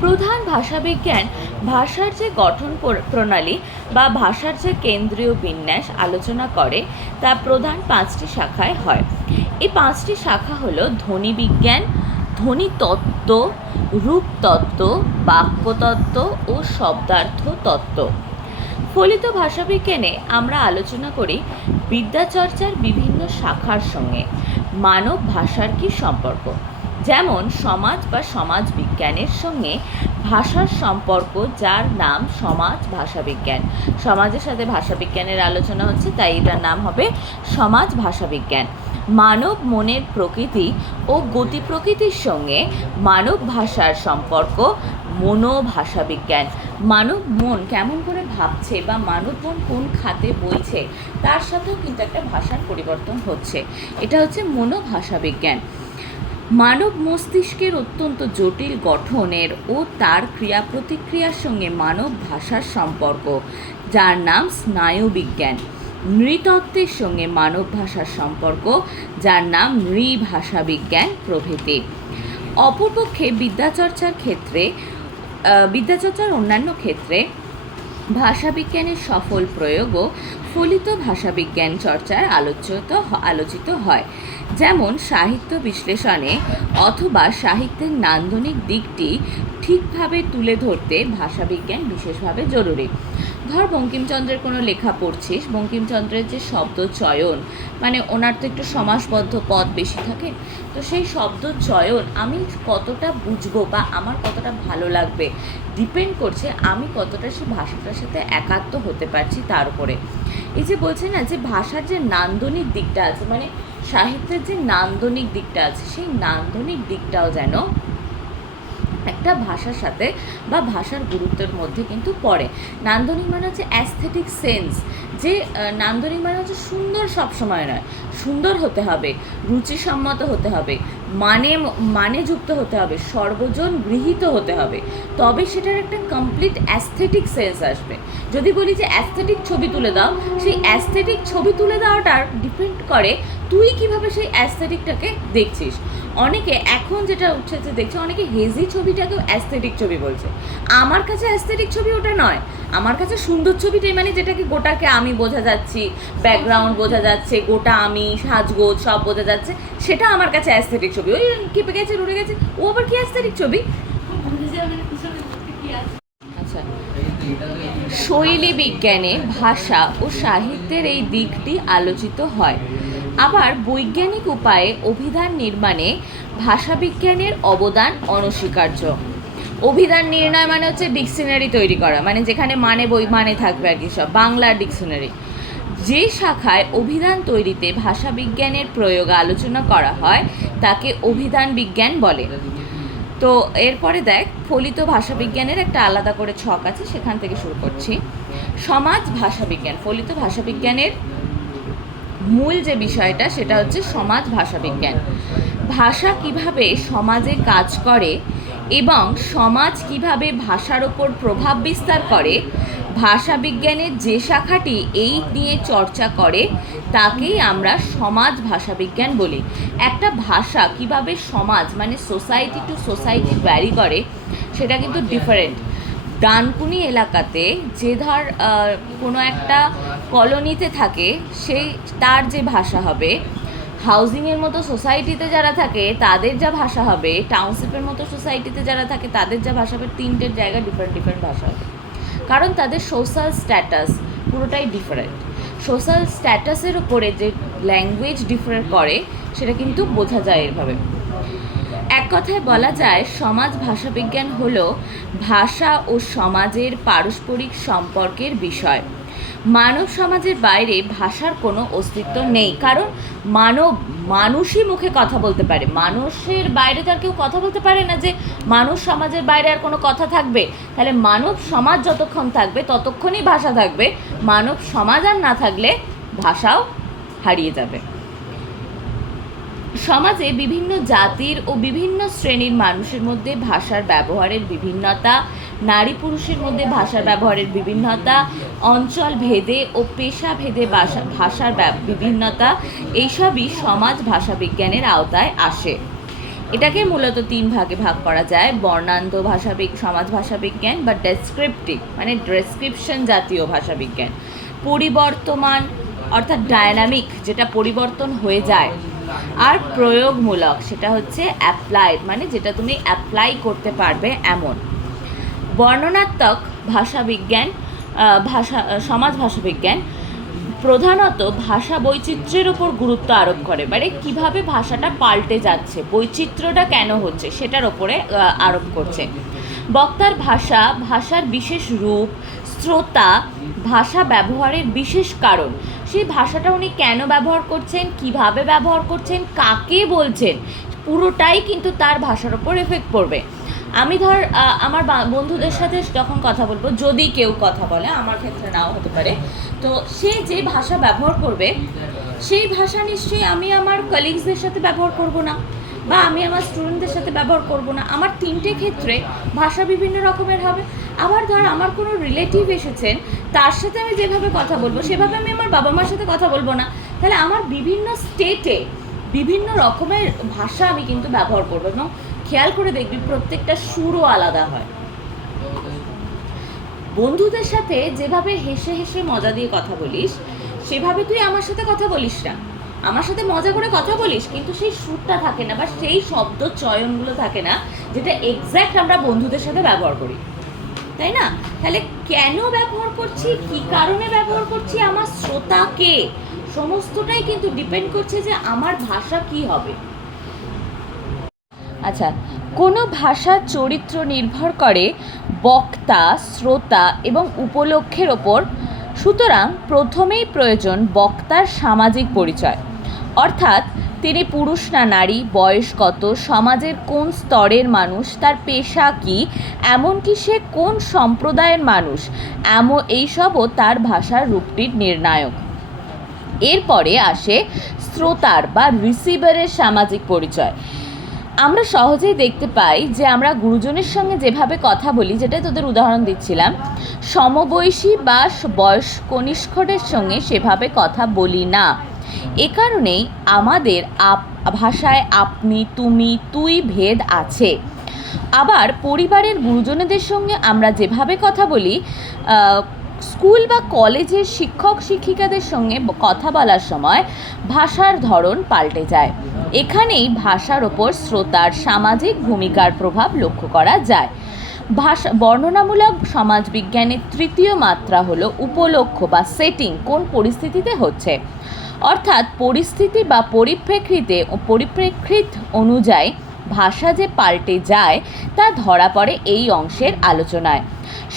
প্রধান ভাষাবিজ্ঞান ভাষার যে গঠন প্রণালী বা ভাষার যে কেন্দ্রীয় বিন্যাস আলোচনা করে তা প্রধান 5টি শাখায় হয়। এই 5টি শাখা হলো ধ্বনিবিজ্ঞান, ধ্বনিতত্ত্ব, রূপতত্ত্ব, বাক্যতত্ত্ব ও শব্দার্থ তত্ত্ব। ফলিত ভাষাবিজ্ঞানে আমরা আলোচনা করি বিদ্যাচর্চার বিভিন্ন শাখার সঙ্গে মানব ভাষার কি সম্পর্ক, যেমন সমাজ বা সমাজ বিজ্ঞানের সঙ্গে ভাষার সম্পর্ক, যার নাম সমাজ ভাষাবিজ্ঞান। সমাজের সাথে ভাষাবিজ্ঞানের আলোচনা হচ্ছে, তাই এটার নাম হবে সমাজ ভাষাবিজ্ঞান। মানব মনের প্রকৃতি ও গতি প্রকৃতির সঙ্গে মানব ভাষার সম্পর্ক মনোভাষাবিজ্ঞান। মানব মন কেমন করে ভাবছে বা মানব মন কোন খাতে বইছে তার সাথেও কিন্তু একটা ভাষার পরিবর্তন হচ্ছে, এটা হচ্ছে মনোভাষাবিজ্ঞান। মানব মস্তিষ্কের অত্যন্ত জটিল গঠনের ও তার ক্রিয়া প্রতিক্রিয়ার সঙ্গে মানব ভাষার সম্পর্ক, যার নাম স্নায়ুবিজ্ঞান। নৃতত্ত্বের সঙ্গে মানব ভাষার সম্পর্ক, যার নাম নৃভাষাবিজ্ঞান প্রভৃতি। অপরপক্ষে বিদ্যাচর্চার অন্যান্য ক্ষেত্রে ভাষাবিজ্ঞানের সফল প্রয়োগও ফলিত ভাষাবিজ্ঞান চর্চায় আলোচিত হয়, যেমন সাহিত্য বিশ্লেষণে অথবা সাহিত্যের নান্দনিক দিকটি ঠিকভাবে তুলে ধরতে ভাষাবিজ্ঞান বিশেষভাবে জরুরি। ধর বঙ্কিমচন্দ্রের কোনো লেখা পড়ছিস, বঙ্কিমচন্দ্রের যে শব্দ চয়ন, মানে ওনার তো একটু সমাসবদ্ধ পদ বেশি থাকে, তো সেই শব্দ চয়ন আমি কতটা বুঝবো বা আমার কতটা ভালো লাগবে ডিপেন্ড করছে আমি কতটা সেই ভাষাটার সাথে একাত্ম হতে পারছি তার উপরে। এই যে বলছে না যে ভাষার যে নান্দনিক দিকটা আছে, মানে সাহিত্যের যে নান্দনিক দিকটা আছে, সেই নান্দনিক দিকটাও যেন একটা ভাষার সাথে বা ভাষার গুরুত্বের মধ্যে কিন্তু পড়ে। নান্দনিক মানে হচ্ছে অ্যাস্থেটিক সেন্স, যে নান্দনিক মানে হচ্ছে সুন্দর সব সময় নয়, সুন্দর হতে হবে, রুচিসম্মত হতে হবে, মানেযুক্ত হতে হবে, সর্বজন গৃহীত হতে হবে, তবে সেটার একটা কমপ্লিট অ্যাস্থেটিক সেন্স আসবে। যদি বলি যে অ্যাস্থেটিক ছবি তুলে দাও, সেই অ্যাস্থেটিক ছবি তুলে দেওয়াটার ডিপেন্ড করে তুই কিভাবে সেই অ্যাস্থেটিকটাকে দেখছিস। অনেকে এখন যেটা উঠছে যে দেখছে, অনেকে হেজি ছবিটাকেও অ্যাস্থেটিক ছবি বলছে। আমার কাছে অ্যাস্থেটিক ছবি ওটা নয়, আমার কাছে সুন্দর ছবিটাই, মানে যেটাকে গোটাকে আমি বোঝা যাচ্ছি, ব্যাকগ্রাউন্ড বোঝা যাচ্ছে, গোটা আমি সাজগোজ সব বোঝা যাচ্ছে, সেটা আমার কাছে অ্যাস্থেটিক ছবি। ওই কেঁপে গেছে, রুড়ে গেছে, ও আবার কি অ্যাস্থেটিক ছবি? আচ্ছা, শৈলী বিজ্ঞানে ভাষা ও সাহিত্যের এই দিকটি আলোচিত হয়। আবার বৈজ্ঞানিক উপায়ে অভিধান নির্মাণে ভাষাবিজ্ঞানের অবদান অনস্বীকার্য। অভিধান নির্ণয় মানে হচ্ছে ডিকশনারি তৈরি করা, মানে যেখানে মানে থাকবে আর কি, সব বাংলার ডিকশনারি। যে শাখায় অভিধান তৈরিতে ভাষাবিজ্ঞানের প্রয়োগ আলোচনা করা হয় তাকে অভিধান বিজ্ঞান বলে। তো এরপরে দেখ, ফলিত ভাষাবিজ্ঞানের একটা আলাদা করে ছক আছে, সেখান থেকে শুরু করছি। সমাজ ভাষাবিজ্ঞান, ফলিত ভাষাবিজ্ঞানের মূল যে বিষয়টা সেটা হচ্ছে সমাজ ভাষাবিজ্ঞান। ভাষা কিভাবে সমাজে কাজ করে এবং সমাজ কিভাবে ভাষার ওপর প্রভাব বিস্তার করে, ভাষাবিজ্ঞানের যে শাখাটি এই নিয়ে চর্চা করে তাকেই আমরা সমাজ ভাষাবিজ্ঞান বলি। একটা ভাষা কিভাবে সমাজ মানে সোসাইটি টু সোসাইটি ভ্যারি করে সেটা কিন্তু ডিফারেন্ট। ডানকুনি এলাকাতে যে ধর কোনো একটা কলোনিতে থাকে, সেই তার যে ভাষা হবে, হাউজিংয়ের মতো সোসাইটিতে যারা থাকে তাদের যা ভাষা হবে, টাউনশিপের মতো সোসাইটিতে যারা থাকে তাদের যা ভাষা হবে, তিনটের জায়গায় ডিফারেন্ট ভাষা হবে, কারণ তাদের সোশ্যাল স্ট্যাটাস পুরোটাই ডিফারেন্ট। সোশ্যাল স্ট্যাটাসের উপরে যে ল্যাঙ্গুয়েজ ডিফার করে সেটা কিন্তু বোঝা যায় এভাবে। এক কথায় বলা যায় সমাজ ভাষাবিজ্ঞান হলো ভাষা ও সমাজের পারস্পরিক সম্পর্কের বিষয়। মানব সমাজের বাইরে ভাষার কোনো অস্তিত্ব নেই, কারণ মানুষই মুখে কথা বলতে পারে, মানুষের বাইরে তার কেউ কথা বলতে পারে না যে মানুষ সমাজের বাইরে আর কোনো কথা থাকবে। তাহলে মানব সমাজ যতক্ষণ থাকবে ততক্ষণই ভাষা থাকবে, মানব সমাজ আর না থাকলে ভাষাও হারিয়ে যাবে। সমাজে বিভিন্ন জাতির ও বিভিন্ন শ্রেণীর মানুষের মধ্যে ভাষার ব্যবহারের বিভিন্নতা, নারী পুরুষের মধ্যে ভাষার ব্যবহারের বিভিন্নতা, অঞ্চল ভেদে ও পেশা ভেদে ভাষার বিভিন্নতা, এইসবই সমাজ ভাষাবিজ্ঞানের আওতায় আসে। এটাকে মূলত তিন ভাগে ভাগ করা যায়: বর্ণান্ধ সমাজ ভাষাবিজ্ঞান বা ডেসক্রিপটিভ মানে ডেসক্রিপশন জাতীয় ভাষাবিজ্ঞান, পরিবর্তমান অর্থাৎ ডায়নামিক যেটা পরিবর্তন হয়ে যায়, আর প্রয়োগমূলক সেটা হচ্ছে অ্যাপ্লাইড মানে যেটা তুমি অ্যাপ্লাই করতে পারবে এমন। বর্ণনাত্মক ভাষাবিজ্ঞান সমাজ ভাষাবিজ্ঞান প্রধানত ভাষা বৈচিত্র্যের ওপর গুরুত্ব আরোপ করে, মানে কীভাবে ভাষাটা পাল্টে যাচ্ছে, বৈচিত্র্যটা কেন হচ্ছে সেটার ওপরে আরোপ করছে। বক্তার ভাষার বিশেষ রূপ, শ্রোতা ভাষা ব্যবহারের বিশেষ কারণ, সেই ভাষাটা উনি কেন ব্যবহার করছেন, কিভাবে ব্যবহার করছেন, কাকে বলছেন, পুরোটাই কিন্তু তার ভাষার ওপর এফেক্ট পড়বে। আমি ধর আমার বন্ধুদের সাথে যখন কথা বলবো, যদি কেউ কথা বলে, আমার ক্ষেত্রে নাও হতে পারে, তো সে যে ভাষা ব্যবহার করবে সেই ভাষা নিশ্চয়ই আমি আমার কলিগসদের সাথে ব্যবহার করব না, বা আমি আমার স্টুডেন্টদের সাথে ব্যবহার করব না। আমার তিনটে ক্ষেত্রে ভাষা বিভিন্ন রকমের হবে। আবার ধর আমার কোনো রিলেটিভ এসেছেন, তার সাথে আমি যেভাবে কথা বলবো সেভাবে আমি আমার বাবা মার সাথে কথা বলবো না। তাহলে আমার বিভিন্ন স্টেটে বিভিন্ন রকমের ভাষা আমি কিন্তু ব্যবহার করবো, এবং খেয়াল করে দেখবি প্রত্যেকটা সুরও আলাদা হয়। বন্ধুদের সাথে যেভাবে হেসে হেসে মজা দিয়ে কথা বলিস, সেভাবে তুই আমার সাথে কথা বলিস না। আমার সাথে মজা করে কথা বলিস, কিন্তু সেই সুরটা থাকে না বা সেই শব্দ চয়নগুলো থাকে না যেটা এক্স্যাক্ট আমরা বন্ধুদের সাথে ব্যবহার করি, তাই না? তাহলে কেন ব্যবহার করছি, কি কারণে ব্যবহার করছি, আমার শ্রোতাকে, সমস্তটাই কিন্তু ডিপেন্ড করছে যে আমার ভাষা কি হবে। আচ্ছা, কোনো ভাষার চরিত্র নির্ভর করে বক্তা, শ্রোতা এবং উপলক্ষের ওপর। সুতরাং প্রথমেই প্রয়োজন বক্তার সামাজিক পরিচয়, অর্থাৎ তিনি পুরুষ না নারী, বয়স কত, সমাজের কোন স্তরের মানুষ, তার পেশা কী, এমনকি সে কোন সম্প্রদায়ের মানুষ, এইসবও তার ভাষার রূপটির নির্ণায়ক। এরপরে আসে শ্রোতার বা রিসিভারের সামাজিক পরিচয়। আমরা সহজেই দেখতে পাই যে আমরা গুরুজনের সঙ্গে যেভাবে কথা বলি, যেটা তোদের উদাহরণ দিচ্ছিলাম, সমবয়সী বা বয়স কনিষ্ঠদের সঙ্গে সেভাবে কথা বলি না। এ কারণেই আমাদের ভাষায় আপনি, তুমি, তুই ভেদ আছে। আবার পরিবারের গুরুজনদের সঙ্গে আমরা যেভাবে কথা বলি, স্কুল বা কলেজের শিক্ষক শিক্ষিকাদের সঙ্গে কথা বলার সময় ভাষার ধরন পাল্টে যায়। এখানেই ভাষার ওপর শ্রোতার সামাজিক ভূমিকার প্রভাব লক্ষ্য করা যায়। ভাষা বর্ণনামূলক সমাজবিজ্ঞানের তৃতীয় মাত্রা হলো উপলক্ষ বা সেটিং, কোন পরিস্থিতিতে হচ্ছে, অর্থাৎ পরিস্থিতি বা পরিপ্রেক্ষিত অনুযায়ী ভাষা যে পাল্টে যায় তা ধরা পড়ে এই অংশের আলোচনায়।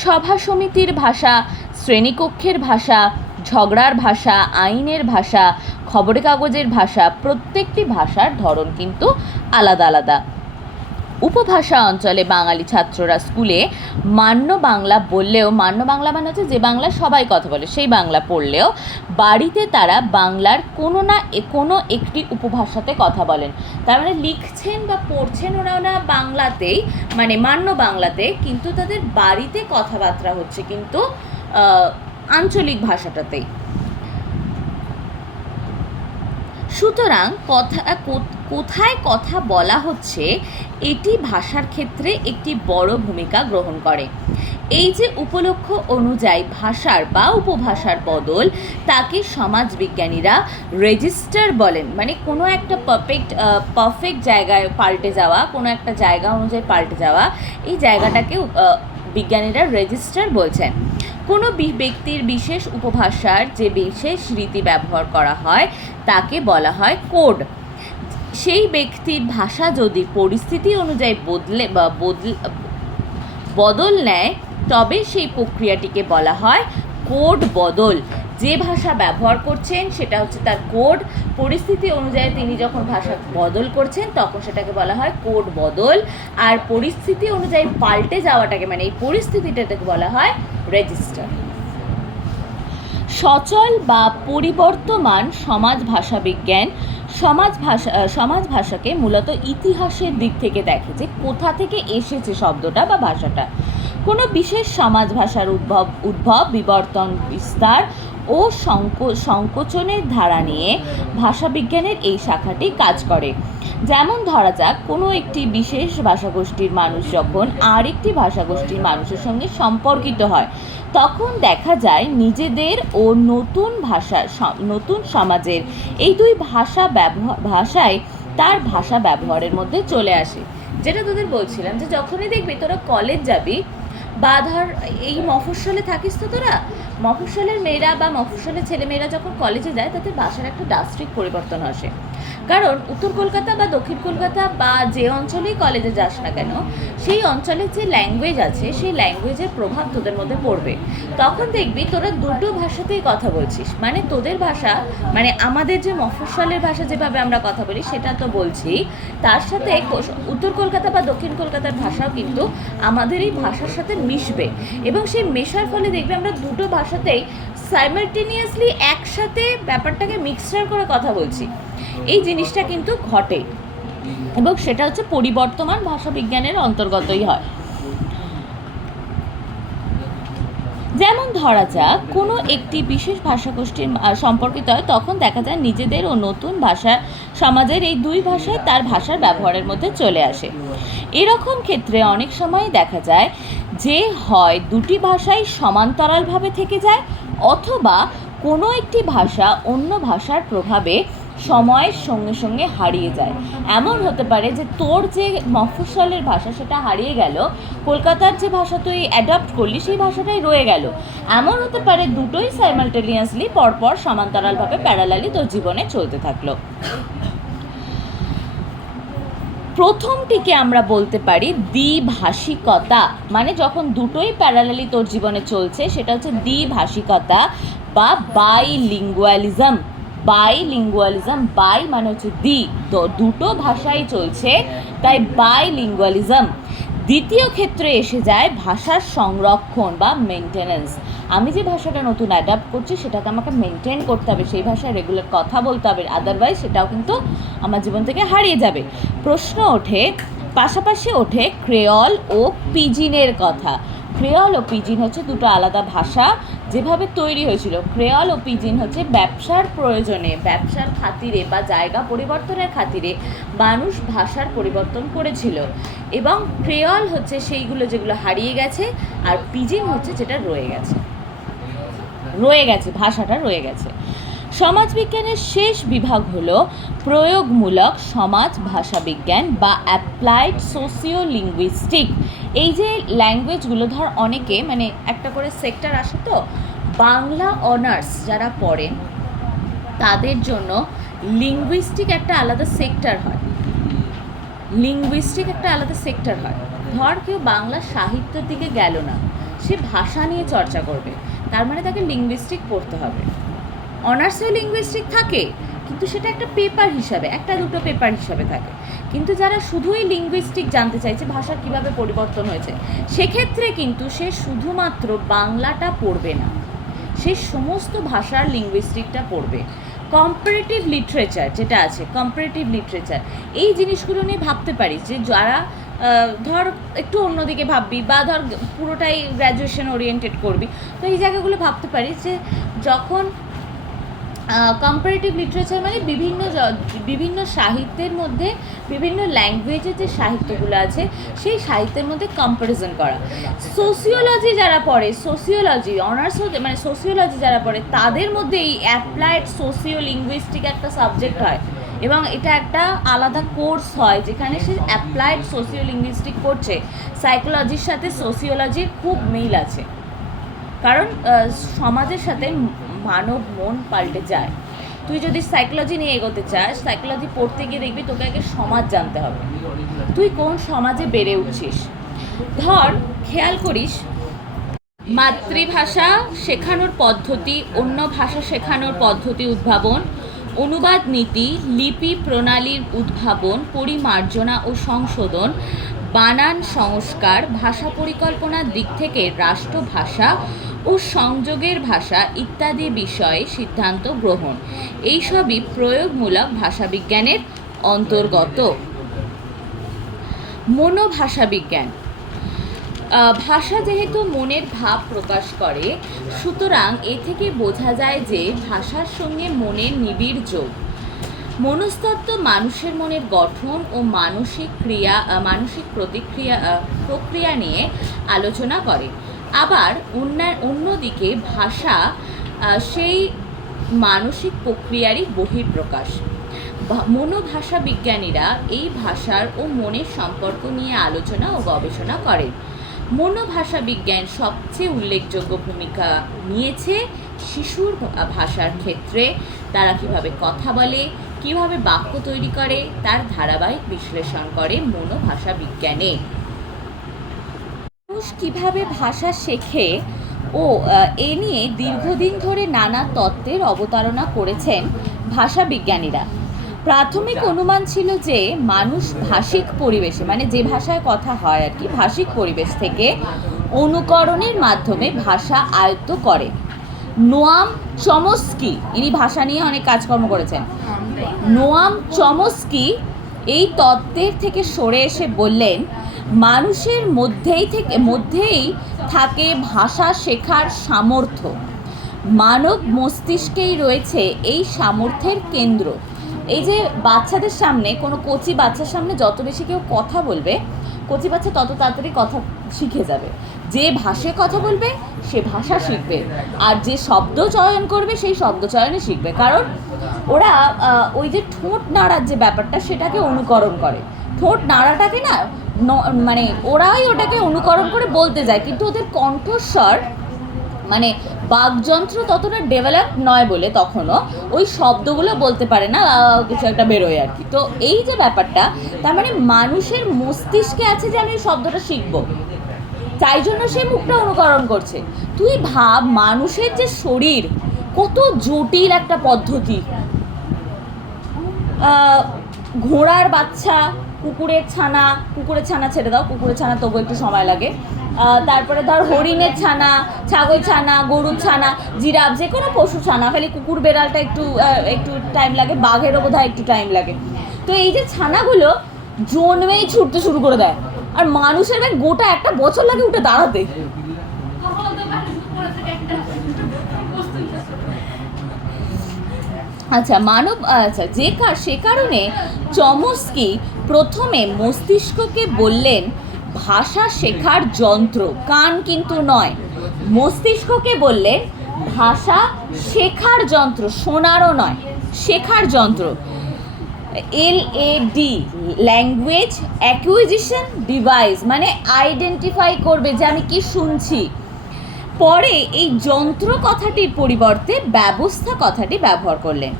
সভা সমিতির ভাষা, শ্রেণীকক্ষের ভাষা, ঝগড়ার ভাষা, আইনের ভাষা, খবরের কাগজের ভাষা, প্রত্যেকটি ভাষার ধরন কিন্তু আলাদা আলাদা। উপভাষা অঞ্চলে বাঙালি ছাত্ররা স্কুলে মান্য বাংলা বললেও, মান্য বাংলা মানে হচ্ছে যে বাংলা সবাই কথা বলে সেই বাংলা পড়লেও, বাড়িতে তারা বাংলার কোনো একটি উপভাষাতে কথা বলেন। তার মানে লিখছেন বা পড়ছেন ওরা বাংলাতেই, মানে মান্য বাংলাতে, কিন্তু তাদের বাড়িতে কথাবার্তা হচ্ছে কিন্তু আঞ্চলিক ভাষাটাতেই। সুতরাং কোথায় কথা বলা হচ্ছে এটি ভাষার ক্ষেত্রে একটি বড় ভূমিকা গ্রহণ করে। এই যে উপলক্ষ অনুযায়ী ভাষার বা উপভাষার বদল, তাকে সমাজবিজ্ঞানীরা রেজিস্টার বলেন। মানে কোনো একটা পারফেক্ট জায়গায় পাল্টে যাওয়া, কোনো একটা জায়গা অনুযায়ী পাল্টে যাওয়া, এই জায়গাটাকে বিজ্ঞানীরা রেজিস্টার বলছেন। কোনো ব্যক্তির বিশেষ উপভাষার যে বিশেষ রীতি ব্যবহার করা হয় তাকে বলা হয় কোড। সেই ব্যক্তির ভাষা যদি পরিস্থিতি অনুযায়ী বদল নেয় তবে সেই প্রক্রিয়াটিকে বলা হয় কোড বদল। যে ভাষা ব্যবহার করছেন সেটা হচ্ছে তার কোড, পরিস্থিতি অনুযায়ী তিনি যখন ভাষা বদল করছেন তখন সেটাকে বলা হয় কোড বদল, আর পরিস্থিতি অনুযায়ী পাল্টে যাওয়াটাকে, মানে এই পরিস্থিতিটাকে বলা হয় রেজিস্টার। সচল বা পরিবর্তমান সমাজ ভাষা বিজ্ঞান সমাজ ভাষাকে মূলত ইতিহাসের দিক থেকে দেখে যে কোথা থেকে এসেছে শব্দটা বা ভাষাটা। কোনো বিশেষ সমাজ ভাষার উদ্ভব, বিবর্তন, বিস্তার ও সংকোচনের ধারা নিয়ে ভাষাবিজ্ঞানের এই শাখাটি কাজ করে। যেমন ধরা যাক, কোনো একটি বিশেষ ভাষাগোষ্ঠীর মানুষ যখন আরেকটি ভাষাগোষ্ঠীর মানুষের সঙ্গে সম্পর্কিত হয়, তখন দেখা যায় নিজেদের ও নতুন সমাজের এই দুই ভাষায় তার ভাষা ব্যবহারের মধ্যে চলে আসে। যেটা তোদের বলছিলাম যে যখনই দেখবি তোরা কলেজ যাবি বা ধর এই মফস্বলে থাকিস, তো তোরা মফস্বলের মেয়েরা বা মফস্বলের ছেলেমেয়েরা যখন কলেজে যায় তাদের ভাষার একটা ড্রাস্টিক পরিবর্তন আসে। কারণ উত্তর কলকাতা বা দক্ষিণ কলকাতা বা যে অঞ্চলেই কলেজে যাস না কেন, সেই অঞ্চলের যে ল্যাঙ্গুয়েজ আছে সেই ল্যাঙ্গুয়েজের প্রভাব তোদের মধ্যে পড়বে। তখন দেখবি তোরা দুটো ভাষাতেই কথা বলছিস, মানে তোদের ভাষা, মানে আমাদের যে মফস্বলের ভাষা যেভাবে আমরা কথা বলি সেটা তো বলছি, তার সাথে উত্তর কলকাতা বা দক্ষিণ কলকাতার ভাষাও কিন্তু আমাদের এই ভাষার সাথে মিশবে, এবং সেই মেশার ফলে দেখবে আমরা দুটো ভাষাতেই সাইমালটেনিয়াসলি একসাথে ব্যাপারটাকে মিক্সচার করে কথা বলছি। এই জিনিসটা কিন্তু ঘটে এবং সেটা হচ্ছে পরিবর্তমান ভাষা বিজ্ঞানের অন্তর্গতই হয়। যেমন ধরা যাক কোনো একটি বিশেষ ভাষাগোষ্ঠীর সম্পর্কিত হয়, তখন দেখা যায় নিজেদের ও নতুন ভাষার সমাজের এই দুই ভাষায় তার ভাষার ব্যবহারের মধ্যে চলে আসে। এরকম ক্ষেত্রে অনেক সময় দেখা যায় যে হয় দুটি ভাষাই সমান্তরালভাবে থেকে যায়, অথবা কোনো একটি ভাষা অন্য ভাষার প্রভাবে সময়ের সঙ্গে সঙ্গে হারিয়ে যায়। এমন হতে পারে যে তোর যে মফস্বলের ভাষা সেটা হারিয়ে গেল, কলকাতার যে ভাষা তুই অ্যাডপ্ট করলি সেই ভাষাটাই রয়ে গেল। এমন হতে পারে দুটোই সাইমালটেনিয়াসলি পরপর সমান্তরালভাবে প্যারালালি তোর জীবনে চলতে থাকলো। প্রথমটিকে আমরা বলতে পারি দ্বিভাষিকতা, মানে যখন দুটোই প্যারালালি তোর জীবনে চলছে সেটা হচ্ছে দ্বিভাষিকতা বা বাইলিঙ্গুয়ালিজম। বাইলিঙ্গুয়ালিজম, বাই মানে হচ্ছে দ্বি, তো দুটো ভাষাই চলছে, তাই বাইলিঙ্গুয়ালিজম। দ্বিতীয় ক্ষেত্রে এসে যায় ভাষার সংরক্ষণ বা মেনটেনেন্স। আমি যে ভাষাটা নতুন অ্যাডাপ্ট করছি সেটাকে আমাকে মেনটেন করতে হবে, সেই ভাষায় রেগুলার কথা বলতে হবে, আদারওয়াইজ সেটাও কিন্তু আমার জীবন থেকে হারিয়ে যাবে। প্রশ্ন ওঠে, পাশাপাশি ওঠে ক্রেওল ও পিজিনের কথা। ক্রেওল ও পিজিন হচ্ছে দুটো আলাদা ভাষা, যেভাবে তৈরি হয়েছিল। ক্রেওল ও পিজিন হচ্ছে ব্যবসার প্রয়োজনে, ব্যবসার খাতিরে বা জায়গা পরিবর্তনের খাতিরে মানুষ ভাষার পরিবর্তন করেছিল, এবং ক্রেওল হচ্ছে সেইগুলো যেগুলো হারিয়ে গেছে, আর পিজিন হচ্ছে যেটা রয়ে গেছে, ভাষাটা রয়ে গেছে। সমাজবিজ্ঞানের শেষ বিভাগ হলো প্রয়োগমূলক সমাজ ভাষাবিজ্ঞান বা অ্যাপ্লাইড সোসিও লিঙ্গুইস্টিক। এই যে ল্যাঙ্গুয়েজগুলো, ধর অনেকে মানে একটা করে সেক্টর আসে, তো বাংলা অনার্স যারা পড়েন তাদের জন্য লিঙ্গুইস্টিক একটা আলাদা সেক্টর হয়। ধর কেউ বাংলা সাহিত্যের দিকে গেল না, সে ভাষা নিয়ে চর্চা করবে, তার মানে তাকে লিঙ্গুইস্টিক পড়তে হবে। অনার্সেও লিঙ্গুইস্টিক থাকে, কিন্তু সেটা একটা পেপার হিসাবে, একটা দুটো পেপার হিসাবে থাকে। কিন্তু যারা শুধুই লিঙ্গুইস্টিক জানতে চাইছে ভাষার কীভাবে পরিবর্তন হয়েছে, সেক্ষেত্রে কিন্তু সে শুধুমাত্র বাংলাটা পড়বে না, সে সমস্ত ভাষার লিঙ্গুইস্টিকটা পড়বে। কম্পারেটিভ লিটারেচার যেটা আছে, কম্পারেটিভ লিটারেচার, এই জিনিসগুলো নিয়ে ভাবতে পারিস যে যারা ধর একটু অন্যদিকে ভাববি, বা ধর পুরোটাই গ্র্যাজুয়েশন ওরিয়েন্টেড করবি, তো এই জায়গাগুলো ভাবতে পারিস যে যখন কম্পারেটিভ লিটারেচার মানে বিভিন্ন সাহিত্যের মধ্যে বিভিন্ন ল্যাঙ্গুয়েজের যে সাহিত্যগুলো আছে সেই সাহিত্যের মধ্যে কম্প্যারিজন করা। সোসিওলজি যারা পড়ে, সোসিওলজি অনার্স হতে মানে সোসিওলজি যারা পড়ে তাদের মধ্যে এই অ্যাপ্লাইড সোসিও লিঙ্গুইস্টিক একটা সাবজেক্ট হয়, এবং এটা একটা আলাদা কোর্স হয় যেখানে সে অ্যাপ্লাইড সোসিও লিঙ্গুইস্টিক করছে। সাইকোলজির সাথে সোসিওলজির খুব মিল আছে, কারণ সমাজের সাথে মানব মন পাল্টে যায়। তুই যদি সাইকোলজি নিয়ে এগোতে চাস, সাইকোলজি পড়তে গিয়ে দেখবি তোকে আগে সমাজ জানতে হবে, তুই কোন সমাজে বেড়ে উঠছিস। ধর খেয়াল করিস, মাতৃভাষা শেখানোর পদ্ধতি, অন্য ভাষা শেখানোর পদ্ধতি উদ্ভাবন, অনুবাদ নীতি, লিপি প্রণালীর উদ্ভাবন, পরিমার্জনা ও সংশোধন, বানান সংস্কার, ভাষা পরিকল্পনার দিক থেকে রাষ্ট্রভাষা ও সংযোগের ভাষা ইত্যাদি বিষয়ে সিদ্ধান্ত গ্রহণ, এইসবই প্রয়োগমূলক ভাষাবিজ্ঞানের অন্তর্গত। মনোভাষাবিজ্ঞান, ভাষা যেহেতু মনের ভাব প্রকাশ করে, সুতরাং এ থেকে বোঝা যায় যে ভাষার সঙ্গে মনের নিবিড় যোগ। মনস্তত্ত্ব মানুষের মনের গঠন ও মানসিক প্রক্রিয়া নিয়ে আলোচনা করে। আবার অন্যদিকে ভাষা সেই মানসিক প্রক্রিয়ারই বহিঃপ্রকাশ। মনোভাষা বিজ্ঞানীরা এই ভাষার ও মনের সম্পর্ক নিয়ে আলোচনা ও গবেষণা করেন। মনোভাষা বিজ্ঞান সবচেয়ে উল্লেখযোগ্য ভূমিকা নিয়েছে শিশুর ভাষার ক্ষেত্রে। তারা কিভাবে কথা বলে, কিভাবে বাক্য তৈরি করে, তার ধারাবাহিক বিশ্লেষণ করে মনোভাষা বিজ্ঞানে। মানুষ কিভাবে ভাষা শেখে ও এ নিয়ে দীর্ঘদিন ধরে নানা তত্ত্বের অবতারণা করেছেন ভাষা বিজ্ঞানীরা। প্রাথমিক অনুমান ছিল যে মানুষ ভাষিক পরিবেশে, মানে যে ভাষায় কথা হয় আর কি, ভাষিক পরিবেশ থেকে অনুকরণের মাধ্যমে ভাষা আয়ত্ত করে। নোয়াম চমস্কি, ইনি ভাষা নিয়ে অনেক কাজকর্ম করেছেন, নোয়াম চমস্কি এই তত্ত্বের থেকে সরে এসে বললেন মানুষের মধ্যেই থাকে ভাষা শেখার সামর্থ্য। মানব মস্তিষ্কেই রয়েছে এই সামর্থ্যের কেন্দ্র। এই যে বাচ্চাদের সামনে, কোনো কচি বাচ্চার সামনে যত বেশি কেউ কথা বলবে, কচি বাচ্চা তত তাড়াতাড়ি কথা শিখে যাবে। যে ভাষায় কথা বলবে সে ভাষা শিখবে, আর যে শব্দ চয়ন করবে সেই শব্দ চয়নে শিখবে। কারণ ওরা ওই যে ঠোঁট নাড়ার যে ব্যাপারটা সেটাকে অনুকরণ করে। ঠোঁট নাড়াটাকে না মানে ওরাই ওটাকে অনুকরণ করে বলতে যায়, কিন্তু ওদের কণ্ঠস্বর মানে বাকযন্ত্র ততটা ডেভেলপ নয় বলে তখনও ওই শব্দগুলো বলতে পারে না, কিছু একটা বেরোয় আর কি। তো এই যে ব্যাপারটা, তার মানে মানুষের মস্তিষ্কে আছে যে আমি এই শব্দটা শিখবো, তাই জন্য সে মুখটা অনুকরণ করছে। তুই ভাব মানুষের যে শরীর কত জটিল একটা পদ্ধতি। ঘোড়ার বাচ্চা, কুকুরের ছানা ছেড়ে দাও, কুকুরের ছানা তবু একটু সময় লাগে। তারপরে ধর হরিণের ছানা, ছাগল ছানা, গরুর ছানা, জিরাফ, যে কোনো পশু ছানা, খালি কুকুর বেড়ালটা একটু টাইম লাগে, বাঘেরও বোধহয় একটু টাইম লাগে। তো এই যে ছানাগুলো জন্মেই ছুটতে শুরু করে দেয়, আর মানুষের গোটা একটা বছর লাগে উঠে দাঁড়াতে। আচ্ছা সে কারণে চমস্কি প্রথমে মস্তিষ্ককে বললেন ভাষা শেখার যন্ত্র, কান কিন্তু নয়। মস্তিষ্ককে বললেন ভাষা শেখার যন্ত্র, শোনারও নয়, শেখার যন্ত্র। LAD, ল্যাঙ্গুয়েজ অ্যাকুইজিশন ডিভাইস, মানে আইডেন্টিফাই করবে যে আমি কি শুনছি। পরে এই যন্ত্র কথাটির পরিবর্তে ব্যবস্থা কথাটি ব্যবহার করলেন।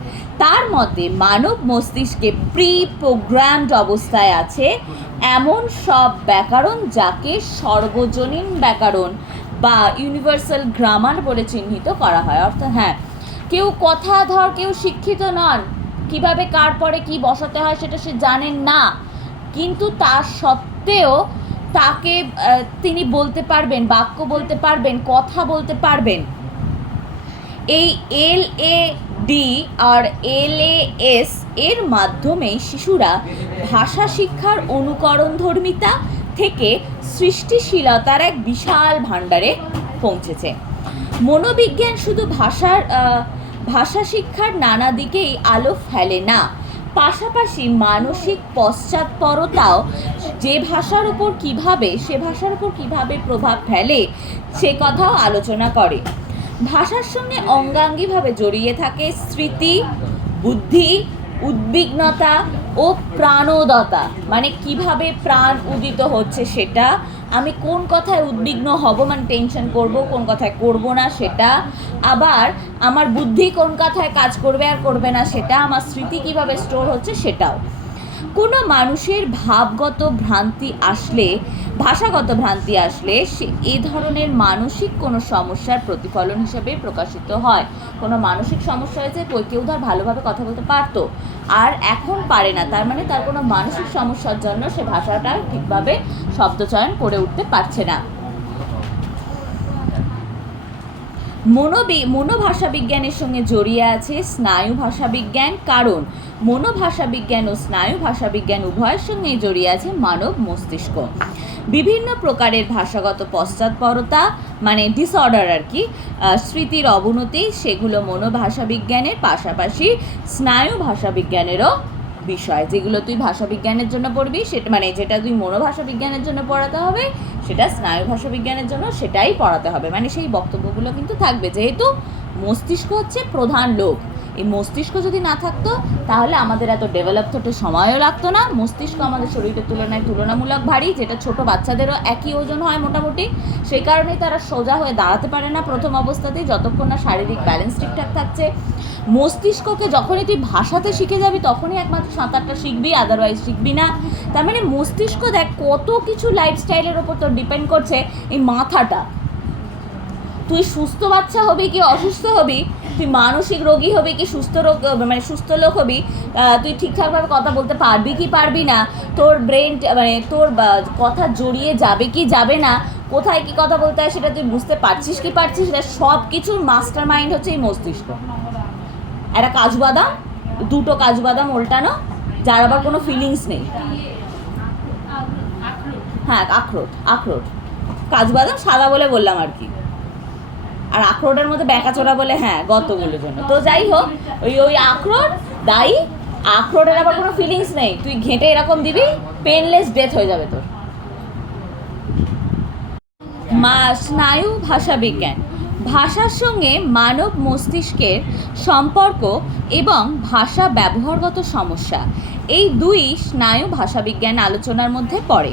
তার মতে মানব মস্তিষ্কে প্রি প্রোগ্রামড অবস্থায় আছে এমন সব ব্যাকরণ যাকে সর্বজনীন ব্যাকরণ বা ইউনিভার্সাল গ্রামার বলে চিহ্নিত করা হয়। অর্থাৎ কেউ শিক্ষিত নন, কিভাবে কার পরে কি বসাতে হয় সেটা সে জানেন না, কিন্তু তার সত্ত্বেও তিনি বলতে পারবেন, বাক্য বলতে পারবেন, কথা বলতে পারবেন। এই LAD আর LAS এর মাধ্যমেই শিশুরা ভাষা শিক্ষার অনুকরণধর্মিতা থেকে সৃষ্টিশীলতার এক বিশাল ভাণ্ডারে পৌঁছেছে। মনোবিজ্ঞান শুধু ভাষা শিক্ষার নানা দিকেই আলো ফেলে না, পাশাপাশি মানসিক পশ্চাৎপরতাও সে ভাষার উপর কিভাবে প্রভাব ফেলে সে কথাও আলোচনা করে। ভাষার সঙ্গে অঙ্গাঙ্গিভাবে জড়িয়ে থাকে স্মৃতি, বুদ্ধি, উদ্বিগ্নতা ও প্রাণোদতা, মানে কিভাবে প্রাণ উদিত হচ্ছে সেটা, আমি কোন কথায় উদ্বিগ্ন হব মানে টেনশন করব, কোন কথায় করব না সেটা, আবার আমার বুদ্ধি কোন কথায় কাজ করবে আর করবে না সেটা, আমার স্মৃতি কিভাবে স্টোর হচ্ছে সেটাও। কোনো মানুষের ভাষাগত ভ্রান্তি আসলে সে এই ধরনের মানসিক কোনো সমস্যার প্রতিফলন হিসেবে প্রকাশিত হয়। কোনো মানসিক সমস্যা হয়েছে, কেউ ধর ভালোভাবে কথা বলতে পারতো আর এখন পারে না, তার মানে তার কোনো মানসিক সমস্যার জন্য সে ভাষাটা ঠিকভাবে শব্দচয়ন করে উঠতে পারছে না। মনোভাষা বিজ্ঞানের সঙ্গে জড়িয়ে আছে স্নায়ু ভাষা বিজ্ঞান, কারণ মনোভাষা বিজ্ঞান ও স্নায়ু ভাষা বিজ্ঞান উভয়ের সঙ্গে জড়িয়ে আছে মানব মস্তিষ্ক। বিভিন্ন প্রকারের ভাষাগত পশ্চাৎপরতা মানে ডিসঅর্ডার আর কি, স্মৃতির অবনতি, সেগুলো মনোভাষা বিজ্ঞানের পাশাপাশি স্নায়ু ভাষা বিজ্ঞানেরও বিষয়। যেগুলো তুই ভাষা বিজ্ঞানের জন্য পড়বি সেটা মানে যেটা তুই মনোভাষা বিজ্ঞানের জন্য পড়াতে হবে সেটা স্নায়ু ভাষা বিজ্ঞানের জন্য সেটাই পড়াতে হবে, মানে সেই বক্তব্যগুলো কিন্তু থাকবে। যেহেতু মস্তিষ্ক হচ্ছে প্রধান লোক, এই মস্তিষ্ক যদি না থাকতো তাহলে আমাদের এত ডেভেলপ হতে সময়ও লাগতো না। মস্তিষ্ক আমাদের শরীরের তুলনামূলক ভারী, যেটা ছোট বাচ্চাদেরও একই ওজন হয় মোটামুটি, সেই কারণেই তারা সোজা হয়ে দাঁড়াতে পারে না প্রথম অবস্থাতেই, যতক্ষণ না শারীরিক ব্যালেন্স ঠিকঠাক থাকছে। মস্তিষ্ককে যখনই তুই ভাষাতে শিখে যাবি তখনই একমাত্র সাঁতারটা শিখবি, আদারওয়াইজ শিখবি না। তার মানে মস্তিষ্ক দেখ কত কিছু লাইফস্টাইলের ওপর তোর ডিপেন্ড করছে। এই মাথাটা, তুই সুস্থ বাচ্চা হবি কি অসুস্থ হবি, তুই মানসিক রোগী হবি কি সুস্থ লোক হবি, তুই ঠিকঠাকভাবে কথা বলতে পারবি কি পারবি না, তোর ব্রেন তোর কথা জড়িয়ে যাবে কি যাবে না, কোথায় কি কথা বলতে হয় সেটা তুই বুঝতে পারছিস কি পারছিস না, সব কিছুর মাস্টার মাইন্ড হচ্ছে এই মস্তিষ্ক। একটা দুটো কাজু বাদাম উল্টানো, যার আবার কোনো ফিলিংস নেই। হ্যাঁ, আখরোট, আখরোট। কাজু বাদাম সাদা বলে বললাম আর কি। আর আখরোটের মধ্যে ব্যাকাচোরা বলে হ্যাঁ গতগুলোর জন্য। তো যাই হোক, ওই আখরোট দায়ী। আখরোটের আবার কোনো ফিলিংস নেই, তুই ঘেঁটে এরকম দিবি, পেনলেস ডেথ হয়ে যাবে তোর। স্নায়ু ভাষা বিজ্ঞান, ভাষার সঙ্গে মানব মস্তিষ্কের সম্পর্ক এবং ভাষা ব্যবহারগত সমস্যা, এই দুই স্নায়ু ভাষাবিজ্ঞান আলোচনার মধ্যে পড়ে।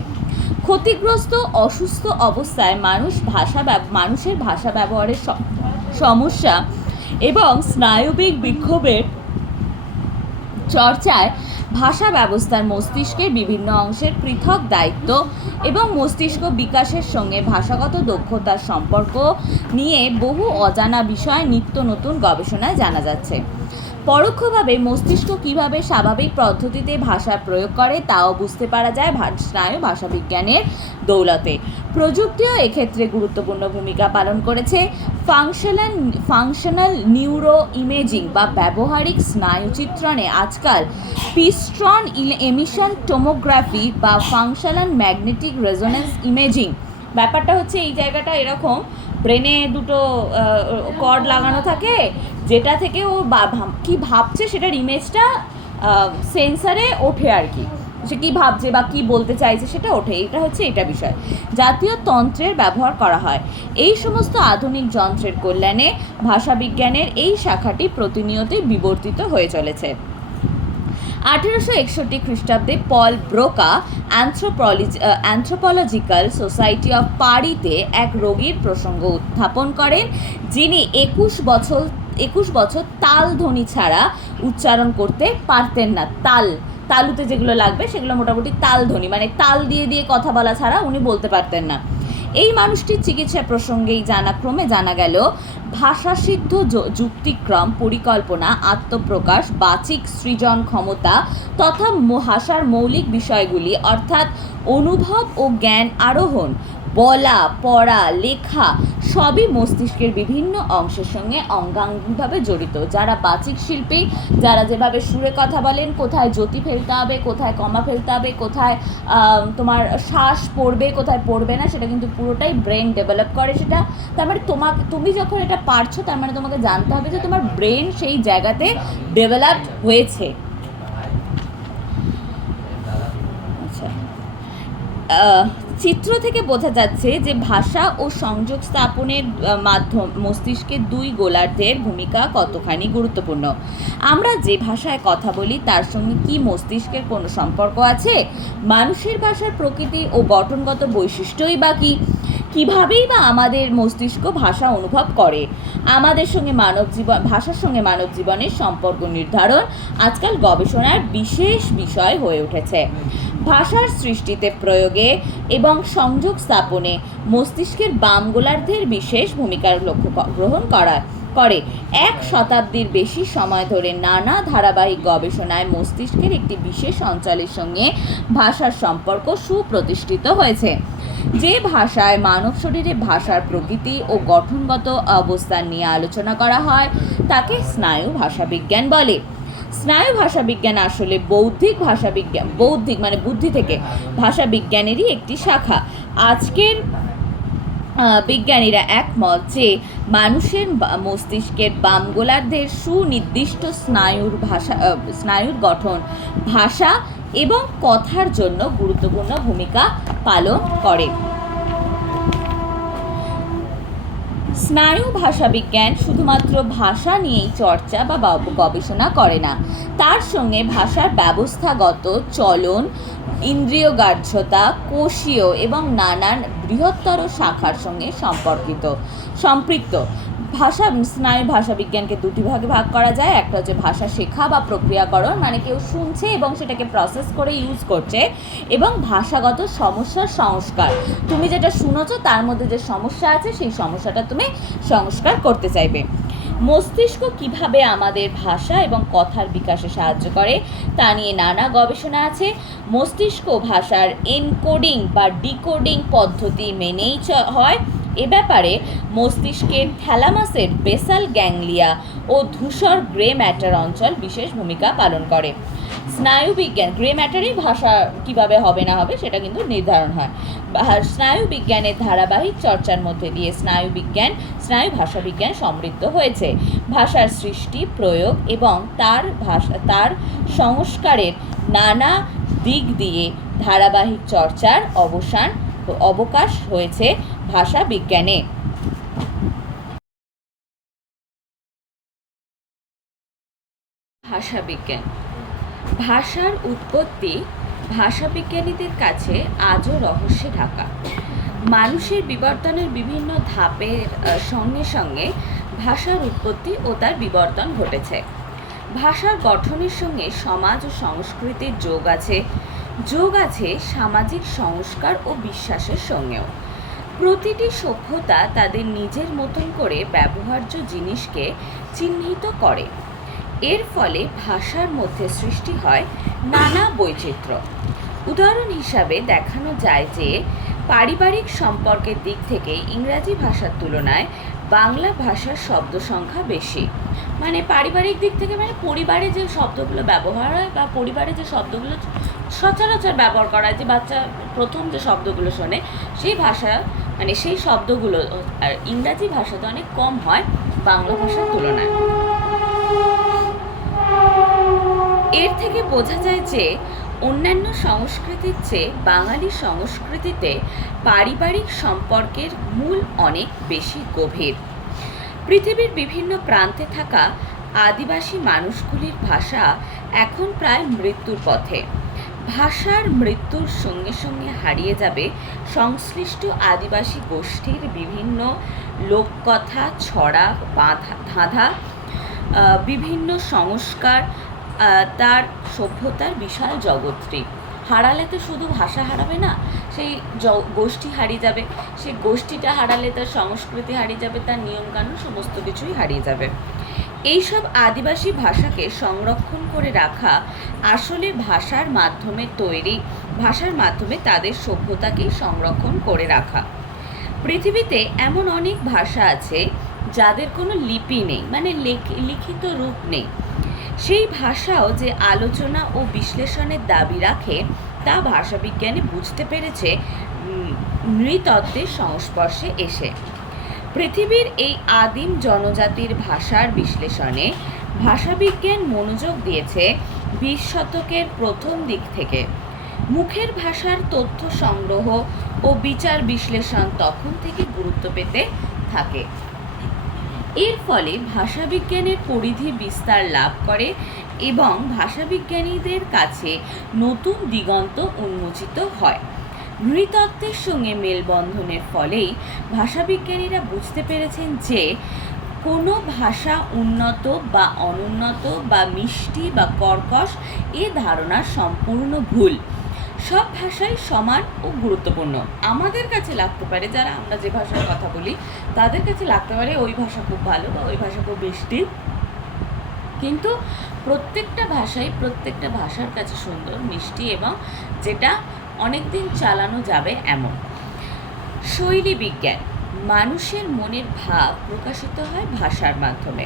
ক্ষতিগ্রস্ত অসুস্থ অবস্থায় মানুষের ভাষা ব্যবহারের সমস্যা এবং স্নায়বিক বিক্ষোভের চর্চায় ভাষা ব্যবস্থার মস্তিষ্কের বিভিন্ন অংশের পৃথক দায়িত্ব এবং মস্তিষ্ক বিকাশের সঙ্গে ভাষাগত দক্ষতার সম্পর্ক নিয়ে বহু অজানা বিষয় নিত্য নতুন গবেষণায় জানা যাচ্ছে। পরোক্ষভাবে মস্তিষ্ক কীভাবে স্বাভাবিক পদ্ধতিতে ভাষা প্রয়োগ করে তাও বুঝতে পারা যায় স্নায়ু ভাষাবিজ্ঞানের দৌলতে। প্রযুক্তিও এক্ষেত্রে গুরুত্বপূর্ণ ভূমিকা পালন করেছে। ফাংশনাল নিউরো ইমেজিং বা ব্যবহারিক স্নায়ুচিত্রণে আজকাল পিস্ট্রন এমিশন টোমোগ্রাফি বা ফাংশনাল ম্যাগনেটিক রেজোনেন্স ইমেজিং, ব্যাপারটা হচ্ছে এই জায়গাটা এরকম, ব্রেনে দুটো কর্ড লাগানো থাকে, যেটা থেকে ও কী ভাবছে সেটার ইমেজটা সেন্সারে ওঠে আর কি, সে কী ভাবছে বা কী বলতে চাইছে সেটা ওঠে। এটা হচ্ছে এটা বিষয়। জাতীয় তন্ত্রের ব্যবহার করা হয়। এই সমস্ত আধুনিক যন্ত্রের কল্যাণে ভাষাবিজ্ঞানের এই শাখাটি প্রতিনিয়তই বিবর্তিত হয়ে চলেছে। 1861 খ্রিস্টাব্দে পল ব্রোকা অ্যানথ্রোপোলজিক্যাল সোসাইটি অফ পারিতে এক রোগীর প্রসঙ্গ উত্থাপন করেন, যিনি 21 বছর তাল ধ্বনি ছাড়া উচ্চারণ করতে পারতেন না। তালুতে যেগুলো লাগবে সেগুলো মোটামুটি তাল ধ্বনি, মানে তাল দিয়ে দিয়ে কথা বলা ছাড়া উনি বলতে পারতেন না। এই মানুষটির চিকিৎসা প্রসঙ্গেই ক্রমে জানা গেল ভাষাসিদ্ধ যুক্তিক্রম, পরিকল্পনা, আত্মপ্রকাশ, বাচিক সৃজন ক্ষমতা তথা ভাষার মৌলিক বিষয়গুলি অর্থাৎ অনুভব ও জ্ঞান আরোহণ, বলা, পড়া, লেখা সবই মস্তিষ্কের বিভিন্ন অংশের সঙ্গে অঙ্গাঙ্গিভাবে জড়িত। যারা বাচিক শিল্পী, যারা যেভাবে সুরে কথা বলেন, কোথায় জ্যোতি ফেলতে হবে, কোথায় কমা ফেলতে হবে, কোথায় তোমার শ্বাস পড়বে, কোথায় পড়বে না, সেটা কিন্তু পুরোটাই ব্রেন ডেভেলপ করে। সেটা তার মানে তুমি যখন এটা পারছো, তার মানে তোমাকে জানতে হবে যে তোমার ব্রেন সেই জায়গাতে ডেভেলপ হয়েছে। আচ্ছা, চিত্র থেকে বোঝা যাচ্ছে যে ভাষা ও সংযোগ স্থাপনের মাধ্যম মস্তিষ্কের দুই গোলার্ধের ভূমিকা কতখানি গুরুত্বপূর্ণ। আমরা যে ভাষায় কথা বলি তার সঙ্গে কি মস্তিষ্কের কোনো সম্পর্ক আছে? মানুষের ভাষার প্রকৃতি ও গঠনগত বৈশিষ্ট্যই বা কীভাবেই বা আমাদের মস্তিষ্ক ভাষা অনুভব করে? ভাষার সঙ্গে মানব জীবনের সম্পর্ক নির্ধারণ আজকাল গবেষণার বিশেষ বিষয় হয়ে উঠেছে। ভাষার সৃষ্টিতে, প্রয়োগে এবং সংযোগ স্থাপনে মস্তিষ্কের বাম গোলার্ধের বিশেষ ভূমিকার গ্রহণ করে। 1 শতাব্দীর বেশি সময় ধরে নানা ধারাবাহিক গবেষণায় মস্তিষ্কের একটি বিশেষ অঞ্চলের সঙ্গে ভাষার সম্পর্ক সুপ্রতিষ্ঠিত হয়েছে। যে ভাষায় মানব শরীরে ভাষার প্রকৃতি ও গঠনগত অবস্থান নিয়ে আলোচনা করা হয় তাকে স্নায়ু ভাষাবিজ্ঞান বলে। স্নায়ু ভাষাবিজ্ঞান আসলে বৌদ্ধিক মানে বুদ্ধি থেকে ভাষাবিজ্ঞানেরই একটি শাখা। আজকের বিজ্ঞানীরা একমত যে মানুষের মস্তিষ্কের বাম গোলার্ধের সুনির্দিষ্ট স্নায়ুর গঠন ভাষা এবং কথার জন্য গুরুত্বপূর্ণ ভূমিকা পালন করে। স্নায়ু ভাষাবিজ্ঞান শুধুমাত্র ভাষা নিয়েই চর্চা বা গবেষণা করে না, তার সঙ্গে ভাষার ব্যবস্থাগত চলন, ইন্দ্রিয়গ্রাহ্যতা, কোষীয় এবং নানান বৃহত্তর শাখার সঙ্গে সম্পৃক্ত। স্নায়ু ভাষাবিজ্ঞানকে দুটি ভাগে ভাগ করা যায়। একটা হচ্ছে ভাষা শেখা বা প্রক্রিয়াকরণ, মানে কেউ শুনছে এবং সেটাকে প্রসেস করে ইউজ করছে, এবং ভাষাগত সমস্যার সংস্কার, তুমি যেটা শুনেছো তার মধ্যে যে সমস্যা আছে সেই সমস্যাটা তুমি সংস্কার করতে চাইবে। মস্তিষ্ক কিভাবে আমাদের ভাষা এবং কথার বিকাশে সাহায্য করে তা নিয়ে নানা গবেষণা আছে। মস্তিষ্ক ভাষার এনকোডিং বা ডিকোডিং পদ্ধতি মেনেই হয়। এ ব্যাপারে মস্তিষ্কের থ্যালামাসের বেসাল গ্যাংলিয়া ও ধূসর গ্রে ম্যাটার অঞ্চল বিশেষ ভূমিকা পালন করে। স্নায়ুবিজ্ঞান, গ্রে ম্যাটারেই ভাষা কিভাবে হবে না হবে সেটা কিন্তু নির্ধারণ হয়। স্নায়ুবিজ্ঞানের ধারাবাহিক চর্চার মধ্যে দিয়ে স্নায়ু ভাষাবিজ্ঞান সমৃদ্ধ হয়েছে। ভাষার সৃষ্টি, প্রয়োগ এবং তার সংস্কারের নানা দিক দিয়ে ধারাবাহিক চর্চার অবকাশ হয়েছে ভাষা বিজ্ঞানে। ভাষাবিজ্ঞান। ভাষার উৎপত্তি ভাষাবিজ্ঞানীদের কাছে আজও রহস্যে ঢাকা। মানুষের বিবর্তনের বিভিন্ন ধাপের সঙ্গে সঙ্গে ভাষার উৎপত্তি ও তার বিবর্তন ঘটেছে। ভাষার গঠনের সঙ্গে সমাজ ও সংস্কৃতির যোগ আছে সামাজিক সংস্কার ও বিশ্বাসের সঙ্গেও। প্রতিটি সভ্যতা তাদের নিজের মতন করে ব্যবহার্য জিনিসকে চিহ্নিত করে। এর ফলে ভাষার মধ্যে সৃষ্টি হয় নানা বৈচিত্র্য। উদাহরণ হিসাবে দেখানো যায় যে পারিবারিক সম্পর্কের দিক থেকে ইংরাজি ভাষার তুলনায় বাংলা ভাষার শব্দ সংখ্যা বেশি। মানে পারিবারিক দিক থেকে মানে পরিবারে যে শব্দগুলো ব্যবহার হয় বা পরিবারে যে শব্দগুলো সচরাচর ব্যবহার করা হয়, যে বাচ্চা প্রথম যে শব্দগুলো শোনে সেই ভাষা মানে সেই শব্দগুলো আর ইংরাজি ভাষাতে অনেক কম হয় বাংলা ভাষার তুলনায়। এর থেকে বোঝা যায় যে অন্যান্য সংস্কৃতির চেয়ে বাঙালি সংস্কৃতিতে পারিবারিক সম্পর্কের মূল অনেক বেশি গভীর। পৃথিবীর বিভিন্ন প্রান্তে থাকা আদিবাসী মানুষগুলির ভাষা এখন প্রায় মৃত্যুর পথে। ভাষার মৃত্যুর সঙ্গে সঙ্গে হারিয়ে যাবে সংশ্লিষ্ট আদিবাসী গোষ্ঠীর বিভিন্ন লোককথা, ছড়া, ধাঁধা, বিভিন্ন সংস্কার, তার সভ্যতার বিশাল জগৎটি। হারালে তো শুধু ভাষা হারাবে না, সেই গোষ্ঠী হারিয়ে যাবে। সেই গোষ্ঠীটা হারালে তার সংস্কৃতি হারিয়ে যাবে, তার নিয়মকানুন সমস্ত কিছুই হারিয়ে যাবে। এইসব আদিবাসী ভাষাকে সংরক্ষণ করে রাখা আসলে ভাষার মাধ্যমে তাদের সভ্যতাকে সংরক্ষণ করে রাখা। পৃথিবীতে এমন অনেক ভাষা আছে যাদের কোনো লিপি নেই, মানে লিখিত রূপ নেই। সেই ভাষাও যে আলোচনা ও বিশ্লেষণের দাবি রাখে তা ভাষাবিজ্ঞানী বুঝতে পেরেছে নৃতত্ত্বের সংস্পর্শে এসে। পৃথিবীর এই আদিম জনজাতির ভাষার বিশ্লেষণে ভাষাবিজ্ঞান মনোযোগ দিয়েছে 20 শতকের প্রথম দিক থেকে। মুখের ভাষার তথ্য সংগ্রহ ও বিচার বিশ্লেষণ তখন থেকে গুরুত্ব পেতে থাকে। এর ফলে ভাষাবিজ্ঞানের পরিধি বিস্তার লাভ করে এবং ভাষাবিজ্ঞানীদের কাছে নতুন দিগন্ত উন্মোচিত হয়। নৃতত্ত্বের সঙ্গে মেলবন্ধনের ফলেই ভাষাবিজ্ঞানীরা বুঝতে পেরেছেন যে কোনো ভাষা উন্নত বা অনুন্নত বা মিষ্টি বা কর্কশ এ ধারণা সম্পূর্ণ ভুল। সব ভাষাই সমান ও গুরুত্বপূর্ণ। আমাদের কাছে লাগতে পারে, যারা আমরা যে ভাষার কথা বলি তাদের কাছে লাগতে পারে ওই ভাষা খুব ভালো বা ওই ভাষা খুব মিষ্টি, কিন্তু প্রত্যেকটা ভাষার কাছে সুন্দর, মিষ্টি এবং যেটা অনেক দিন চালানো যাবে এমন। শৈলী বিজ্ঞান। মানুষের মনের ভাব প্রকাশিত হয় ভাষার মাধ্যমে,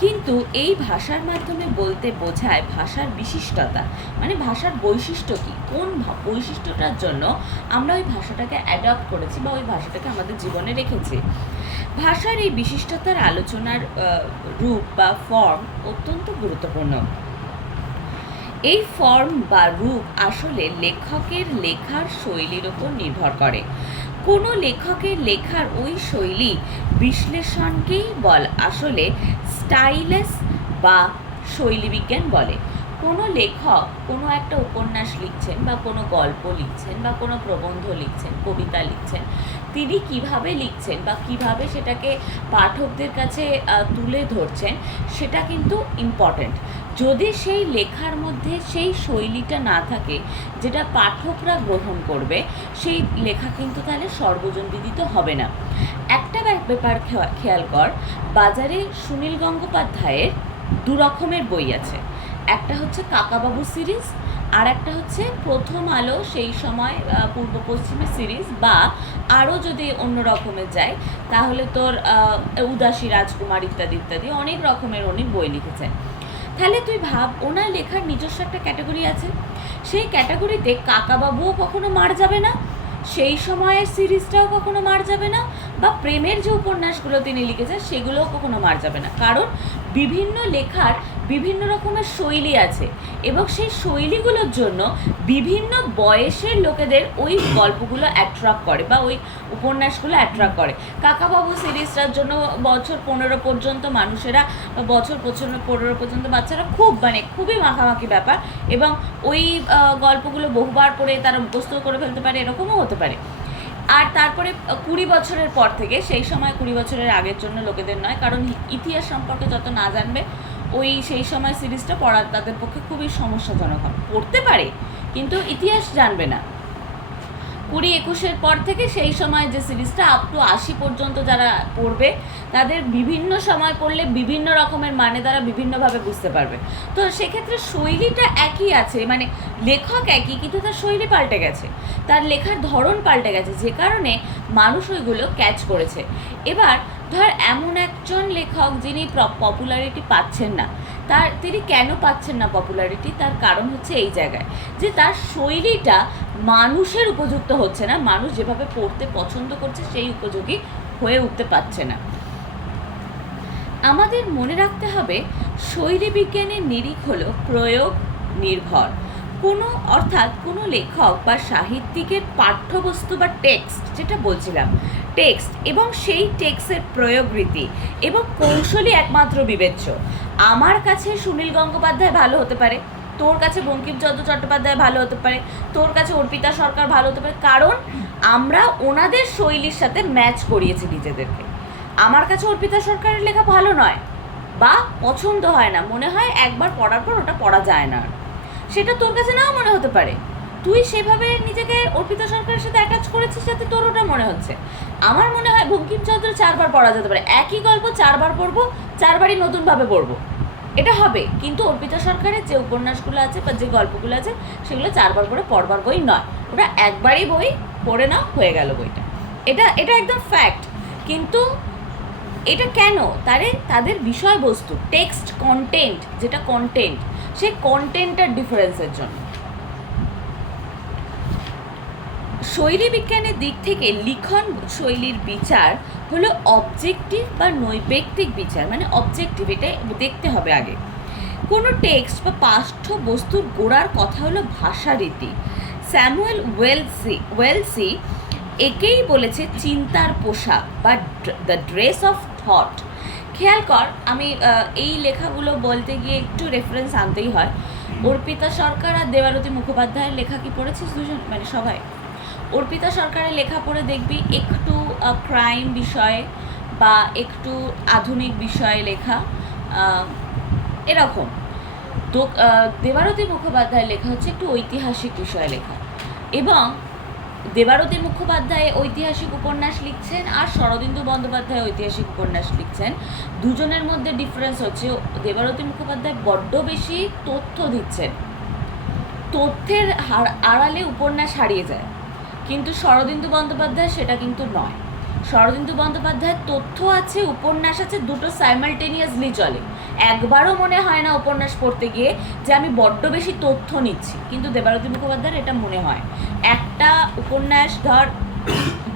কিন্তু এই ভাষার মাধ্যমে বলতে বোঝায় ভাষার বিশিষ্টতা, মানে ভাষার বৈশিষ্ট্য কী, কোন বৈশিষ্ট্যটার জন্য আমরা ওই ভাষাটাকে অ্যাডপ্ট করেছি বা ওই ভাষাটাকে আমাদের জীবনে রেখেছি। ভাষার এই বিশিষ্টতার আলোচনার রূপ বা ফর্ম অত্যন্ত গুরুত্বপূর্ণ। এই ফর্ম বা রূপ আসলে লেখকের লেখার শৈলীর ওপর নির্ভর করে। কোনো লেখকের লেখার ওই শৈলী বিশ্লেষণকেই আসলে স্টাইলেস বা শৈলীবিজ্ঞান বলে। কোনো লেখক কোনো একটা উপন্যাস লিখছেন বা কোনো গল্প লিখছেন বা কোনো প্রবন্ধ লিখছেন, কবিতা লিখছেন, তিনি কিভাবে লিখছেন বা কিভাবে সেটাকে পাঠকদের কাছে তুলে ধরছেন সেটা কিন্তু ইম্পর্ট্যান্ট। যদি সেই লেখার মধ্যে সেই শৈলীটা না থাকে যেটা পাঠকরা গ্রহণ করবে, সেই লেখা কিন্তু তাহলে সর্বজনবিদিত হবে না। একটা ব্যাপার খেয়াল কর, বাজারে সুনীল গঙ্গোপাধ্যায়ের 2 রকমের বই আছে। একটা হচ্ছে কাকাবাবু সিরিজ, আর একটা হচ্ছে প্রথম আলো সেই সময় পূর্ব পশ্চিমী সিরিজ, বা আরও যদি অন্য রকমের যায় তাহলে তোর উদাসী রাজকুমার ইত্যাদি ইত্যাদি অনেক রকমের উনি বই লিখেছেন। তাহলে তুই ভাব, ওনার লেখার নিজস্ব একটা ক্যাটাগরি আছে, সেই ক্যাটাগরিতে কাকাবাবুও কখনো মার যাবে না, সেই সময়ের সিরিজটাও কখনো মার যাবে না, বা প্রেমের যে উপন্যাসগুলো তিনি লিখেছেন সেগুলোও কখনো মার যাবে না। কারণ বিভিন্ন লেখার বিভিন্ন রকমের শৈলী আছে, এবং সেই শৈলীগুলোর জন্য বিভিন্ন বয়সের লোকেদের ওই গল্পগুলো অ্যাট্রাক্ট করে বা ওই উপন্যাসগুলো অ্যাট্রাক্ট করে। কাকাবাবু সিরিজটার জন্য বছর 15 পর্যন্ত মানুষেরা, বা বছর 15 পর্যন্ত বাচ্চারা খুবই মাখামাখি ব্যাপার, এবং ওই গল্পগুলো বহুবার পড়ে তারা মুখস্থ করে ফেলতে পারে, এরকমও হতে পারে। আর তারপরে 20 বছরের পর থেকে, সেই সময় 20 বছরের আগের জন্য লোকেদের নয়, কারণ ইতিহাস সম্পর্কে যত না জানবে সেই সময় সিরিজটা পড়া তাদের পক্ষে খুবই সমস্যাজনক হবে। পড়তে পারে কিন্তু ইতিহাস জানবে না। 20-21 পর থেকে সেই সময় যে সিরিজটা আপ টু 80 পর্যন্ত যারা পড়বে, তাদের বিভিন্ন সময় পড়লে বিভিন্ন রকমের মানে তারা বিভিন্নভাবে বুঝতে পারবে। তো সেক্ষেত্রে শৈলীটা একই আছে, মানে লেখক একই, কিন্তু তার শৈলী পাল্টে গেছে, তার লেখার ধরন পাল্টে গেছে, যে কারণে মানুষ ওইগুলো ক্যাচ করেছে। এবার ধর এমন একজন লেখক যিনি পপুলারিটি পাচ্ছেন না, তিনি কেন পাচ্ছেন না পপুলারিটি? তার কারণ হচ্ছে এই জায়গায় যে তার শৈলীটা মানুষের উপযুক্ত হচ্ছে না, মানুষ যেভাবে পড়তে পছন্দ করছে সেই উপযোগী হয়ে উঠতে পারছে না। আমাদের মনে রাখতে হবে, শৈলী বিজ্ঞানের নিরিখ হলো প্রয়োগ নির্ভর। অর্থাৎ কোনো লেখক বা সাহিত্যিকের পাঠ্যবস্তু বা টেক্সট, যেটা বলছিলাম টেক্সট, এবং সেই টেক্সটের প্রয়োগ রীতি এবং কৌশলই একমাত্র বিবেচ্য। আমার কাছে সুনীল গঙ্গোপাধ্যায় ভালো হতে পারে, তোর কাছে বঙ্কিমচন্দ্র চট্টোপাধ্যায় ভালো হতে পারে, তোর কাছে অর্পিতা সরকার ভালো হতে পারে, কারণ আমরা ওনাদের শৈলীর সাথে ম্যাচ করিয়েছি নিজেদেরকে। আমার কাছে অর্পিতা সরকারের লেখা ভালো নয় বা পছন্দ হয় না, মনে হয় একবার পড়ার পর ওটা পড়া যায় না, সেটা তোর কাছে নাও মনে হতে পারে। তুই সেভাবে নিজেকে অর্পিতা সরকারের সাথে অ্যাটাচ করেছিস যাতে তোর ওটা মনে হচ্ছে। আমার মনে হয় বঙ্কিমচন্দ্র 4 বার পড়া যেতে পারে, একই গল্প 4 বার পড়বো, 4 বারই নতুনভাবে পড়বো, এটা হবে। কিন্তু অর্পিতা সরকারের যে উপন্যাসগুলো আছে বা যে গল্পগুলো আছে সেগুলো 4 বার করে পড়বার বই নয়, ওটা একবারই বই পড়ে নাও, হয়ে গেল বইটা। এটা একদম ফ্যাক্ট। কিন্তু এটা কেন? তাদের বিষয়বস্তু, টেক্সট কন্টেন্ট, যেটা কন্টেন্ট, সেই কন্টেন্টের ডিফারেন্সের জন্য। শৈলী বিজ্ঞানের দিক থেকে লিখন শৈলীর বিচার হলো অবজেক্টিভ বা নৈবেক্তিক বিচার, মানে অবজেক্টিভ, এটা দেখতে হবে আগে। কোনো টেক্সট বা পাঠ্যবস্তুর গোড়ার কথা হলো ভাষারীতি। স্যামুয়েল ওয়েলসি একেই বলেছে চিন্তার পোশাক বা দ্য ড্রেস অফ থট। খেয়াল কর, আমি এই লেখাগুলো বলতে গিয়ে একটু রেফারেন্স আনতেই হয়। অর্পিতা সরকার আর দেবারতী মুখোপাধ্যায়ের লেখা কি পড়েছিস দুজন, মানে সবাই? অর্পিতা সরকারের লেখা পড়ে দেখবি একটু ক্রাইম বিষয়ে বা একটু আধুনিক বিষয়ে লেখা, এরকম। তো দেবারতী মুখোপাধ্যায়ের লেখা হচ্ছে একটু ঐতিহাসিক বিষয়ে লেখা, এবং দেবারতী মুখোপাধ্যায় ঐতিহাসিক উপন্যাস লিখছেন আর শরদিন্দু বন্দ্যোপাধ্যায় ঐতিহাসিক উপন্যাস লিখছেন। দুজনের মধ্যে ডিফারেন্স হচ্ছে, দেবারতী মুখোপাধ্যায় বড্ড বেশি তথ্য দিচ্ছেন, তথ্যের আড়ালে উপন্যাস হারিয়ে যায়, কিন্তু শরদিন্দু বন্দ্যোপাধ্যায় সেটা কিন্তু নয়। শরদিন্দু বন্দ্যোপাধ্যায়ের তথ্য আছে, উপন্যাস আছে, দুটো সাইমালটেনিয়াসলি চলে। একবারও মনে হয় না উপন্যাস পড়তে গিয়ে যে আমি বড্ড বেশি তথ্য নিচ্ছি, কিন্তু দেবারতী মুখোপাধ্যায়ের এটা মনে হয়। একটা উপন্যাস ধর,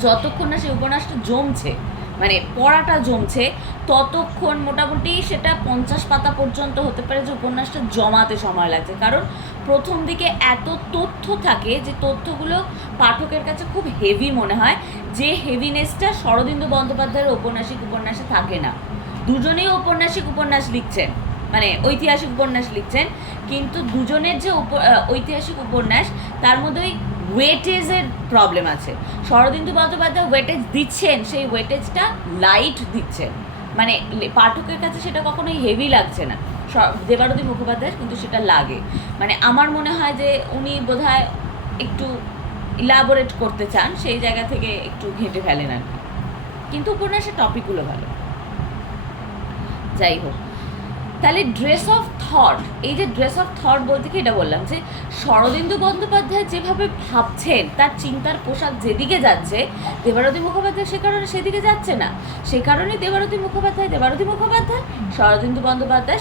যতক্ষণ না সেই উপন্যাসটা জমছে, মানে পড়াটা জমছে, ততক্ষণ মোটামুটি সেটা 50 পাতা পর্যন্ত হতে পারে যে উপন্যাসটা জমাতে সময় লাগছে, কারণ প্রথম দিকে এত তথ্য থাকে যে তথ্যগুলো পাঠকের কাছে খুব হেভি মনে হয়, যে হেভিনেসটা শরদিন্দু বন্দ্যোপাধ্যায়ের উপন্যাসে থাকে না। দুজনেই উপন্যাস লিখছেন, মানে ঐতিহাসিক উপন্যাস লিখছেন, কিন্তু দুজনের যে ঐতিহাসিক উপন্যাস তার মধ্যে ওই ওয়েটেজের প্রবলেম আছে। শরদিন্দু বন্দ্যোপাধ্যায় ওয়েটেজ দিচ্ছেন, সেই ওয়েটেজটা লাইট দিচ্ছেন, মানে পাঠকের কাছে সেটা কখনোই হেভি লাগছে না। দেবারতী মুখোপাধ্যায় কিন্তু সেটা লাগে, মানে আমার মনে হয় যে উনি বোধহয় একটু ইলাবোরেট করতে চান, সেই জায়গা থেকে একটু ঘেঁটে ফেলেন আর কি, কিন্তু উপন্যাসের টপিকগুলো ভালো। যাই হোক, তাহলে ড্রেস অফ থট, এই যে ড্রেস অফ থট বলতে কি এটা বললাম যে শরদিন্দু বন্দ্যোপাধ্যায় যেভাবে ভাবছেন, তার চিন্তার পোশাক যেদিকে যাচ্ছে, দেবারতী মুখোপাধ্যায় সে কারণে সেদিকে যাচ্ছে না। সে কারণে দেবারতী মুখোপাধ্যায়, শরদিন্দু বন্দ্যোপাধ্যায়।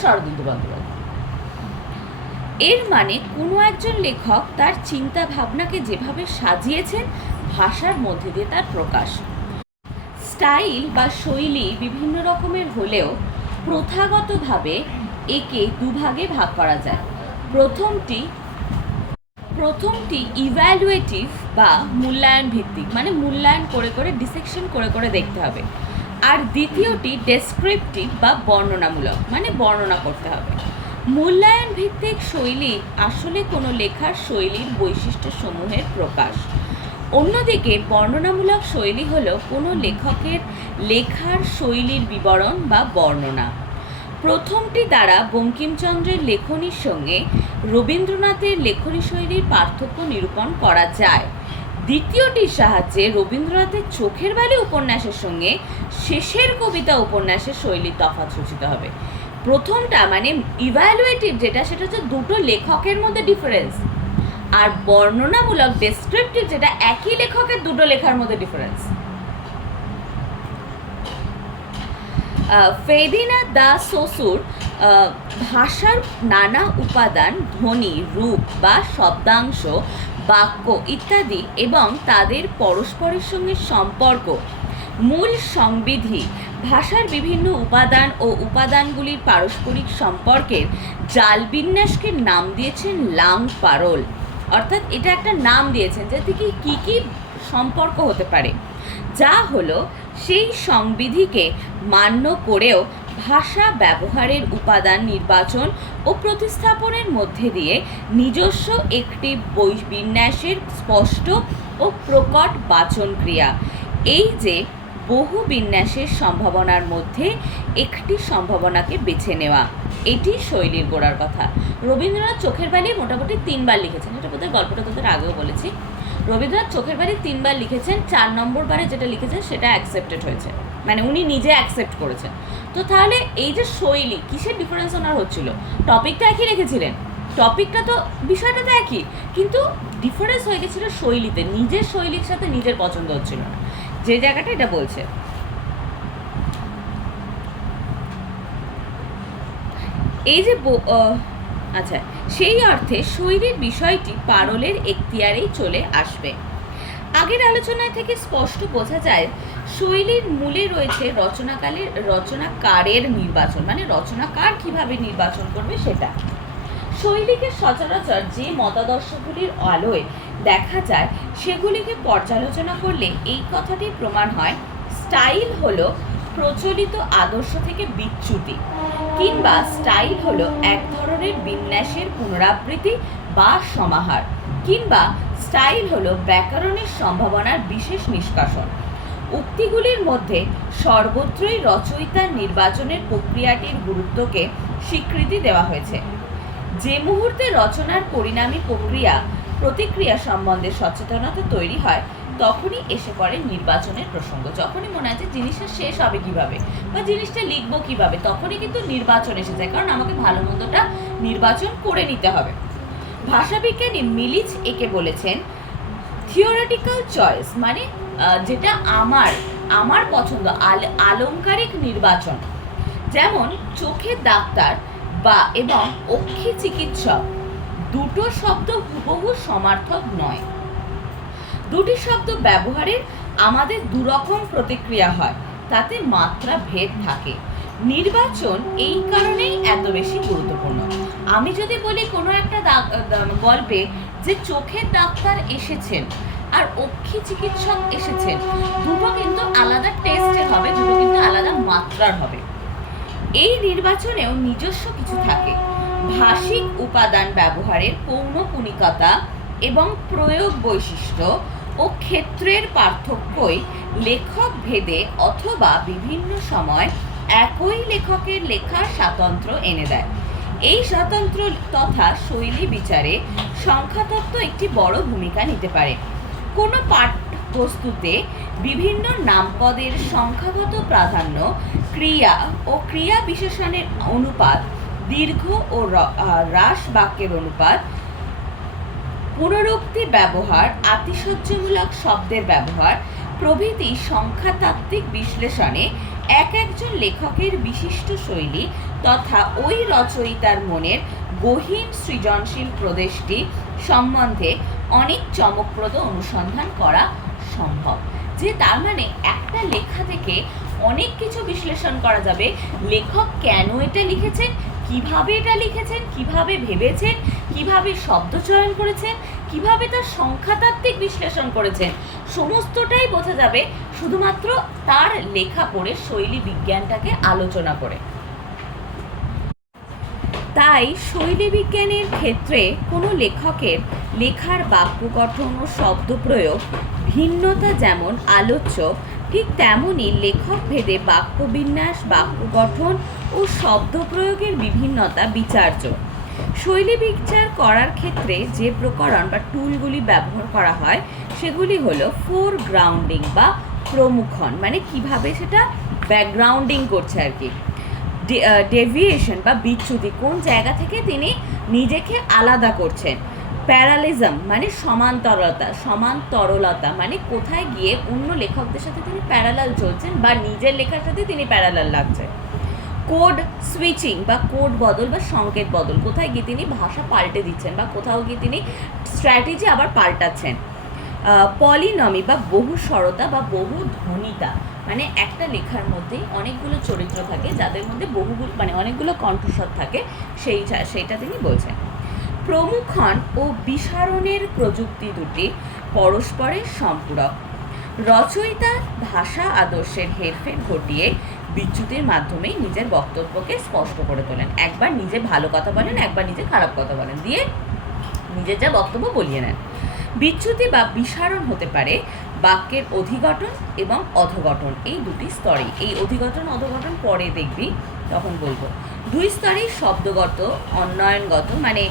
এর মানে কোনো একজন লেখক তার চিন্তা ভাবনাকে যেভাবে সাজিয়েছেন ভাষার মধ্যে দিয়ে তার প্রকাশ। স্টাইল বা শৈলী বিভিন্ন রকমের হলেও প্রথাগতভাবে একে দুভাগে ভাগ করা যায়। প্রথমটি ইভ্যালুয়েটিভ বা মূল্যায়ন ভিত্তিক, মানে মূল্যায়ন করে করে ডিসেকশন করে করে দেখতে হবে। আর দ্বিতীয়টি ডেসক্রিপটিভ বা বর্ণনামূলক, মানে বর্ণনা করতে হবে। মূল্যায়ন ভিত্তিক শৈলী আসলে কোনো লেখার শৈলীর বৈশিষ্ট্য সমূহের প্রকাশ। অন্যদিকে বর্ণনামূলক শৈলী হলো কোনো লেখকের লেখার শৈলীর বিবরণ বা বর্ণনা। প্রথমটি দ্বারা বঙ্কিমচন্দ্রের লেখনীর সঙ্গে রবীন্দ্রনাথের লেখনী শৈলীর পার্থক্য নিরূপণ করা যায়। দ্বিতীয়টির সাহায্যে রবীন্দ্রনাথের চোখের বালি উপন্যাসের সঙ্গে শেষের কবিতা উপন্যাসের শৈলীর তফাৎ সূচিত হবে। প্রথমটা মানে ইভ্যালুয়েটিভ যেটা, সেটা হচ্ছে দুটো লেখকের মধ্যে ডিফারেন্স, আর বর্ণনামূলক ডেসক্রিপটিভ যেটা একই লেখকের দুটো লেখার মধ্যে ডিফারেন্স। ফেদিনাথ দাস সসুর ভাষার নানা উপাদান, ধ্বনি, রূপ বা শব্দাংশ, বাক্য ইত্যাদি এবং তাদের পরস্পরের সঙ্গে সম্পর্ক, মূল সংবিধি, ভাষার বিভিন্ন উপাদান ও উপাদানগুলির পারস্পরিক সম্পর্কের জাল বিন্যাসকে নাম দিয়েছেন লাং পারোল। অর্থাৎ এটা একটা নাম দিয়েছেন যে থেকে কী কী সম্পর্ক হতে পারে, যা হলো সেই সংবিধিকে মান্য করেও ভাষা ব্যবহারের উপাদান নির্বাচন ও প্রতিস্থাপনের মধ্যে দিয়ে নিজস্ব একটি বিন্যাসের স্পষ্ট ও প্রকট বাচন ক্রিয়া। এই যে বহু বিন্যাসের সম্ভাবনার মধ্যে একটি সম্ভাবনাকে বেছে নেওয়া, এটি শৈলীর গোড়ার কথা। রবীন্দ্রনাথ চোখের বালি মোটামুটি 3 বার লিখেছেন, এটা বোধহয় গল্পটা তোদের আগেও বলেছি। রবীন্দ্রনাথ চোখের বালি 3 বার লিখেছেন, 4 নম্বর বারে যেটা লিখেছেন সেটা অ্যাকসেপ্টেড হয়েছে, মানে উনি নিজে অ্যাকসেপ্ট করেছেন। তো তাহলে এই যে শৈলী, কিসের ডিফারেন্স ওনার হচ্ছিল? টপিকটা একই রেখেছিলেন, টপিকটা তো বিষয়টা তো একই, কিন্তু ডিফারেন্স হয়ে গেছিল শৈলীতে, নিজের শৈলীর সাথে নিজের পছন্দ হচ্ছিল না, যে জায়গাটা এটা বলছে। এই যে আচ্ছা, সেই অর্থে শৈলীর বিষয়টি পারোলের এখতিয়ারেই চলে আসবে। আগের আলোচনায় থেকে স্পষ্ট বোঝা যায় শৈলীর মূলে রয়েছে রচনাকারের নির্বাচন, মানে রচনাকার কিভাবে নির্বাচন করবে সেটা। শৈলীকে সচরাচর যে মতাদর্শগুলির আলোয় দেখা যায় সেগুলিকে পর্যালোচনা করলে এই কথাটি প্রমাণ হয়, স্টাইল হলো প্রচলিত আদর্শ থেকে বিচ্যুতি, কিংবা স্টাইল হলো এক ধরনের বিন্যাসের পুনরাবৃত্তি বা সমাহার, কিংবা স্টাইল হলো ব্যাকরণের সম্ভাবনার বিশেষ নিষ্কাশন। উক্তিগুলির মধ্যে সর্বত্রই রচয়িতার নির্বাচনের প্রক্রিয়াটির গুরুত্বকে স্বীকৃতি দেওয়া হয়েছে। যে মুহূর্তে রচনার পরিণামী প্রতিক্রিয়া সম্বন্ধে সচেতনতা তৈরি হয়, তখনই এসে পড়ে নির্বাচনের প্রসঙ্গ। যখনই মনে হয় যে জিনিসটা শেষ হবে কিভাবে বা জিনিসটা লিখবো কিভাবে, তখনই কিন্তু নির্বাচন এসে যায়, কারণ আমাকে ভালো মন্দটা নির্বাচন করে নিতে হবে। ভাষাবিজ্ঞানী মিলিচ একে বলেছেন থিওরিটিক্যাল চয়েস, মানে যেটা আমার পছন্দ, আলংকারিক নির্বাচন। যেমন চোখের ডাক্তার এবং অক্ষি চিকিৎসক দুটো শব্দ হুবহু সমার্থক নয়। দুটি শব্দ ব্যবহারের আমাদের দুরকম প্রতিক্রিয়া হয়, তাতে মাত্রা ভেদ থাকে। নির্বাচন এই কারণেই এত বেশি গুরুত্বপূর্ণ। আমি যদি বলি কোনো একটা গল্পে যে চোখের ডাক্তার এসেছেন আর অক্ষি চিকিৎসক এসেছেন, দুটো কিন্তু আলাদা টেস্টের হবে, দুটো কিন্তু আলাদা মাত্রার হবে। এই নির্বাচনেও নিজস্ব কিছু থাকে। ভাষিক উপাদান ব্যবহারের পৌনঃপুনিকতা এবং প্রয়োগ বৈশিষ্ট্য ও ক্ষেত্রের পার্থক্যই লেখক ভেদে অথবা বিভিন্ন সময় একই লেখকের লেখার স্বাতন্ত্র্য এনে দেয়। এই স্বাতন্ত্র্য তথা শৈলী বিচারে সংখ্যাতত্ত্ব একটি বড় ভূমিকা নিতে পারে। কোনো পাঠ্যবস্তুতে বিভিন্ন নামপদের সংখ্যাগত প্রাধান্য, ক্রিয়া ও ক্রিয়া বিশেষণের অনুপাত, দীর্ঘ ও হ্রাস বাক্যের অনুপাত, পুনরুক্তি ব্যবহার, আতিশয্যমূলক শব্দের ব্যবহার প্রভৃতি সংখ্যাতাত্ত্বিক বিশ্লেষণে এক একজন লেখকের বিশিষ্ট শৈলী তথা ওই রচয়িতার মনের গহীন সৃজনশীল প্রদেশটি সম্বন্ধে অনেক চমকপ্রদ অনুসন্ধান করা সম্ভব। যে তার মানে একটা লেখা থেকে অনেক কিছু বিশ্লেষণ করা যাবে। লেখক কেন এটা লিখেছেন, কিভাবে এটা লিখেছেন, কিভাবে ভেবেছেন, কিভাবে শব্দ চয়ন করেছেন, কিভাবে তার সংখ্যাতাত্ত্বিক বিশ্লেষণ করেছেন, সমস্তটাই বোঝা যাবে শুধুমাত্র তার লেখা পড়ে, শৈলী বিজ্ঞানটাকে আলোচনা করে। তাই শৈলী বিজ্ঞানের ক্ষেত্রে কোনো লেখকের লেখার বাক্য গঠন ও শব্দ প্রয়োগ ভিন্নতা যেমন আলোচ্য, ঠিক তেমনই লেখক ভেদে বাক্যবিন্যাস, বাক্য গঠন ও শব্দ প্রয়োগের বিভিন্নতা বিচার্য। শৈলী বিচার করার ক্ষেত্রে যে প্রকরণ বা টুলগুলি ব্যবহার করা হয় সেগুলি হলো ফোরগ্রাউন্ডিং বা প্রমুখন, মানে কিভাবে সেটা ব্যাকগ্রাউন্ডিং করছে আর কি, ডেভিয়েশন বা বিচ্যুতি, কোন জায়গা থেকে তিনি নিজেকে আলাদা করছেন, প্যারালিজম মানে সমান্তরলতা মানে কোথায় গিয়ে অন্য লেখকদের সাথে তিনি প্যারালাল চলছেন বা নিজের লেখার সাথে তিনি প্যারালাল লাগছে, কোড সুইচিং বা কোড বদল বা সংকেত বদল, কোথায় গিয়ে তিনি ভাষা পাল্টে দিচ্ছেন বা কোথাও গিয়ে তিনি স্ট্র্যাটেজি আবার পাল্টাচ্ছেন, পলিনমি বা বহু স্বরতা বা বহু ধ্বনিতা, মানে একটা লেখার মধ্যেই অনেকগুলো চরিত্র থাকে যাদের মধ্যে বহুগুলো মানে অনেকগুলো কণ্ঠস্বর থাকে, সেইটা তিনি বলছেন। প্রমুখন ও বিসারণের প্রযুক্তি দুটি পরস্পরের সম্পূরক। রচয়িতা ভাষা আদর্শের হেরফের ঘটিয়ে বিচ্যুতির মাধ্যমেই নিজের বক্তব্যকে স্পষ্ট করে তোলেন। একবার নিজে ভালো কথা বলেন, একবার নিজে খারাপ কথা বলেন, দিয়ে নিজের যা বক্তব্য বলিয়ে নেন। বিচ্যুতি বা বিসারণ হতে পারে বাক্যের অধিগঠন এবং অধগঠন, এই দুটি স্তরেই। এই অধিগঠন অধগঠন পরে দেখবি, তখন বলবো। দুই স্তরেই শব্দগত, অন্বয়নগত মানে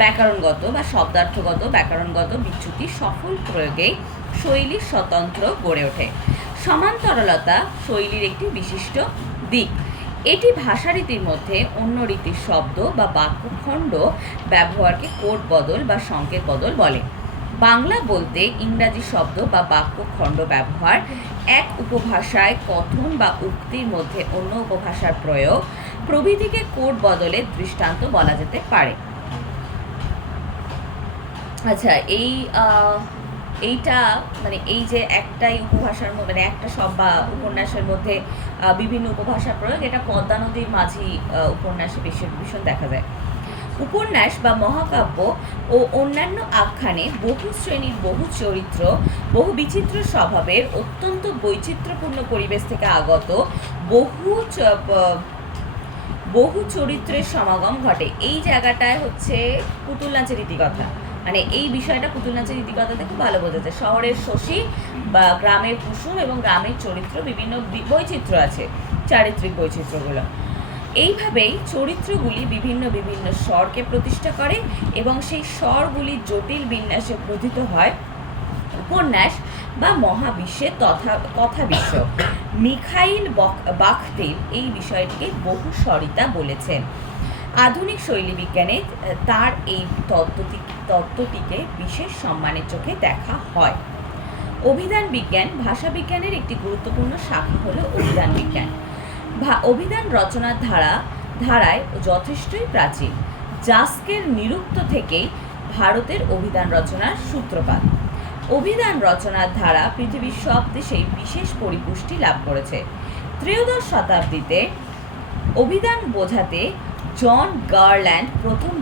ব্যাকরণগত বা শব্দার্থগত ব্যাকরণগত বিচ্যুতি সফল প্রয়োগেই শৈলীর স্বতন্ত্র গড়ে ওঠে। সমান্তরলতা শৈলীর একটি বিশিষ্ট দিক। এটি ভাষারীতির মধ্যে অন্য রীতির শব্দ বা বাক্যখণ্ড ব্যবহারকে কোড বদল বা সংকেত বদল বলে। বাংলা বলতে ইংরাজি শব্দ বা বাক্যখণ্ড ব্যবহার, এক উপভাষায় কথন বা উক্তির মধ্যে অন্য উপভাষার প্রয়োগ প্রভৃতিকে কোড বদলের দৃষ্টান্ত বলা যেতে পারে। আচ্ছা, এইটা মানে এই যে একটাই উপভাষার মধ্যে মানে একটা শব্দ বা উপন্যাসের মধ্যে বিভিন্ন উপভাষার প্রয়োগ, এটা পদ্মা নদীর মাঝি উপন্যাসে ভীষণ দেখা যায়। উপন্যাস বা মহাকাব্য ও অন্যান্য আখ্যানে বহু শ্রেণীর, বহু চরিত্র, বহু বিচিত্র স্বভাবের, অত্যন্ত বৈচিত্র্যপূর্ণ পরিবেশ থেকে আগত বহু চরিত্রের সমাগম ঘটে। এই জায়গাটায় হচ্ছে পুতুল নাচের রীতিকথা, মানে এই বিষয়টা পুতুল নাচের রীতিকথাতে খুব ভালো বোঝা যায়। শহরের শশী বা গ্রামের কুসুম এবং গ্রামের চরিত্র বিভিন্ন বৈচিত্র্য আছে, চারিত্রিক বৈচিত্র্যগুলো। এইভাবেই চরিত্রগুলি বিভিন্ন বিভিন্ন স্বরকে প্রতিষ্ঠা করে এবং সেই স্বরগুলির জটিল বিন্যাসে প্রথিত হয় উপন্যাস বা মহাবিশ্বের কথা বিশ্ব। মিখাইল বাখতিল এই বিষয়টিকে বহুস্বরিতা বলেছেন। আধুনিক শৈলী বিজ্ঞানে তার এই তত্ত্বটিকে বিশেষ সম্মানের চোখে দেখা হয়। অভিধান বিজ্ঞান ভাষা বিজ্ঞানের একটি গুরুত্বপূর্ণ শাখা হলো অভিধান বিজ্ঞান। অভিধান রচনার ধারায় যথেষ্টই প্রাচীন। জাস্কের নিরুক্ত থেকেই ভারতের অভিধান রচনার সূত্রপাত। অভিধান রচনার ধারা পৃথিবীর সব দেশেই বিশেষ পরিপুষ্টি লাভ করেছে। ত্রয়োদশ শতাব্দীতে অভিধান বোঝাতে জন গারল্যান্ড প্রথম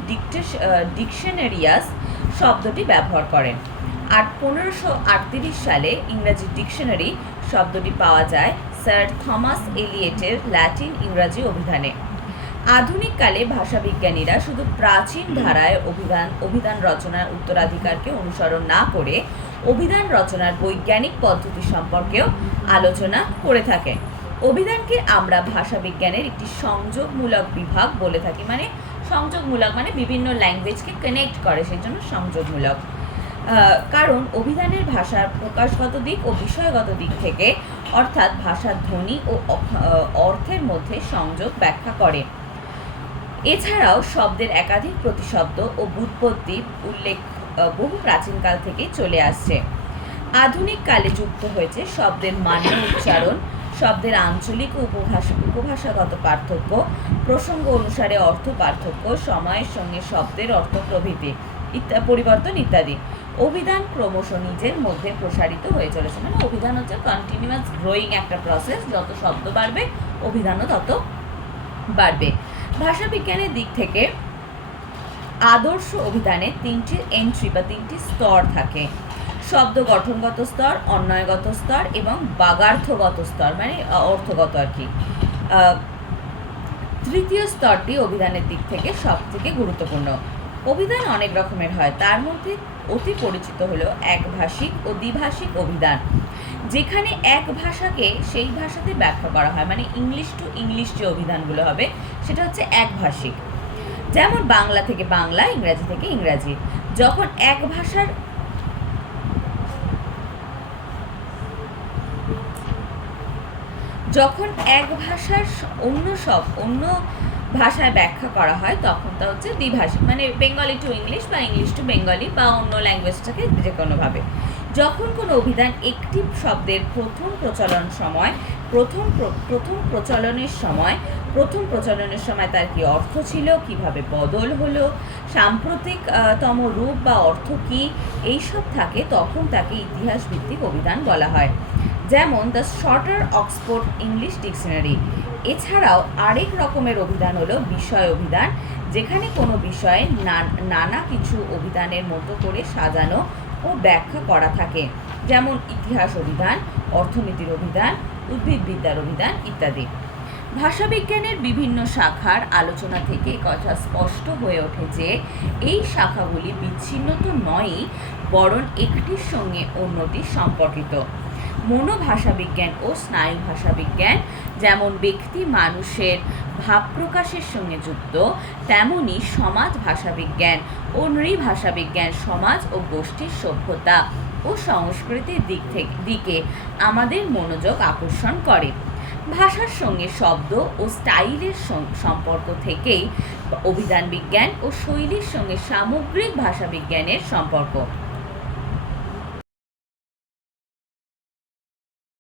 ডিকশনারিয়াস শব্দটি ব্যবহার করেন। 1538 সালে ইংরাজি ডিকশনারি শব্দটি পাওয়া যায় স্যার থমাস এলিয়েটের ল্যাটিন ইংরাজি অভিধানে। আধুনিককালে ভাষাবিজ্ঞানীরা শুধু প্রাচীন ধারায় অভিধান রচনার উত্তরাধিকারকে অনুসরণ না করে অভিধান রচনার বৈজ্ঞানিক পদ্ধতি সম্পর্কেও আলোচনা করে থাকেন। অভিধানকে আমরা ভাষাবিজ্ঞানের একটি সংযোগমূলক বিভাগ বলে থাকি, মানে সংযোগমূলক মানে বিভিন্ন ল্যাঙ্গুয়েজকে কানেক্ট করে, সেই জন্য সংযোগমূলক। কারণ অভিধানের ভাষার প্রকাশগত দিক ও বিষয়গত দিক থেকে অর্থাৎ ভাষার ধ্বনি ও অর্থের মধ্যে সংযোগ ব্যাখ্যা করে। এছাড়াও শব্দের একাধিক প্রতিশব্দ ও ব্যুৎপত্তির উল্লেখ বহু প্রাচীনকাল থেকেই চলে আসছে। আধুনিক কালে যুক্ত হয়েছে শব্দের মান্য উচ্চারণ, শব্দের আঞ্চলিক ও উপভাষাগত পার্থক্য, প্রসঙ্গ অনুসারে অর্থ পার্থক্য, সময়ের সঙ্গে শব্দের অর্থ প্রভৃতি পরিবর্তন ইত্যাদি। অভিধান ক্রমশ নিজের মধ্যে প্রসারিত হয়ে চলেছে, মানে অভিধান হচ্ছে কন্টিনিউয়াস গ্রোয়িং একটা প্রসেস, যত শব্দ বাড়বে অভিধানও তত বাড়বে। ভাষা বিজ্ঞানের দিক থেকে আদর্শ অভিধানে 3টি এন্ট্রি বা 3টি স্তর থাকে: শব্দ গঠনগত স্তর, অন্বয়গত স্তর এবং বাগার্থগত স্তর, মানে অর্থগত আর কি। তৃতীয় স্তরটি অভিধানের দিক থেকে সব থেকে গুরুত্বপূর্ণ। অভিধান অনেক রকমের হয়, তার মধ্যে অতি পরিচিত হলো একভাষিক ও দ্বিভাষিক অভিধান, যেখানে এক ভাষাকে সেই ভাষাতে ব্যাখ্যা করা হয়, মানে ইংলিশ টু ইংলিশ যে অভিধানগুলো হবে সেটা হচ্ছে একভাষিক। যেমন বাংলা থেকে বাংলা, ইংরাজি থেকে ইংরাজি। যখন এক ভাষার অন্য ভাষায় ব্যাখ্যা করা হয় তখন তা হচ্ছে দ্বিভাষিক, মানে বেঙ্গলি টু ইংলিশ বা ইংলিশ টু বেঙ্গলি বা অন্য ল্যাঙ্গুয়েজটাকে যে কোনোভাবে। যখন কোনো অভিধান একটি শব্দের প্রথম প্রচলনের সময় তার কি অর্থ ছিল, কিভাবে বদল হলো, সাম্প্রতিকতম রূপ বা অর্থ কি, এইসব থাকে, তখন তাকে ইতিহাস ভিত্তিক অভিধান বলা হয়। যেমন the shorter Oxford English dictionary. এছাড়াও আরেক রকমের অভিধান হলো বিষয় অভিধান, যেখানে কোনো বিষয়ে নানা কিছু অভিধানের মতো করে সাজানো ও ব্যাখ্যা করা থাকে, যেমন ইতিহাস অভিধান, অর্থনীতির অভিধান, উদ্ভিদবিদ্যার অভিধান ইত্যাদি। ভাষাবিজ্ঞানের বিভিন্ন শাখার আলোচনা থেকে কথা স্পষ্ট হয়ে ওঠে যে এই শাখাগুলি বিচ্ছিন্ন তো নয়ই, বরং একটির সঙ্গে অন্যটি সম্পর্কিত। মনোভাষাবিজ্ঞান ও স্নায়ু ভাষাবিজ্ঞান যেমন ব্যক্তি মানুষের ভাব প্রকাশের সঙ্গে যুক্ত, তেমনি সমাজ ভাষাবিজ্ঞান ও নৃভাষাবিজ্ঞান সমাজ ও গোষ্ঠীর সভ্যতা ও সংস্কৃতির দিকে আমাদের মনোযোগ আকর্ষণ করে। ভাষার সঙ্গে শব্দ ও স্টাইলের সম্পর্ক থেকেই অভিধান বিজ্ঞান ও শৈলীর সঙ্গে সামগ্রিক ভাষাবিজ্ঞানের সম্পর্ক।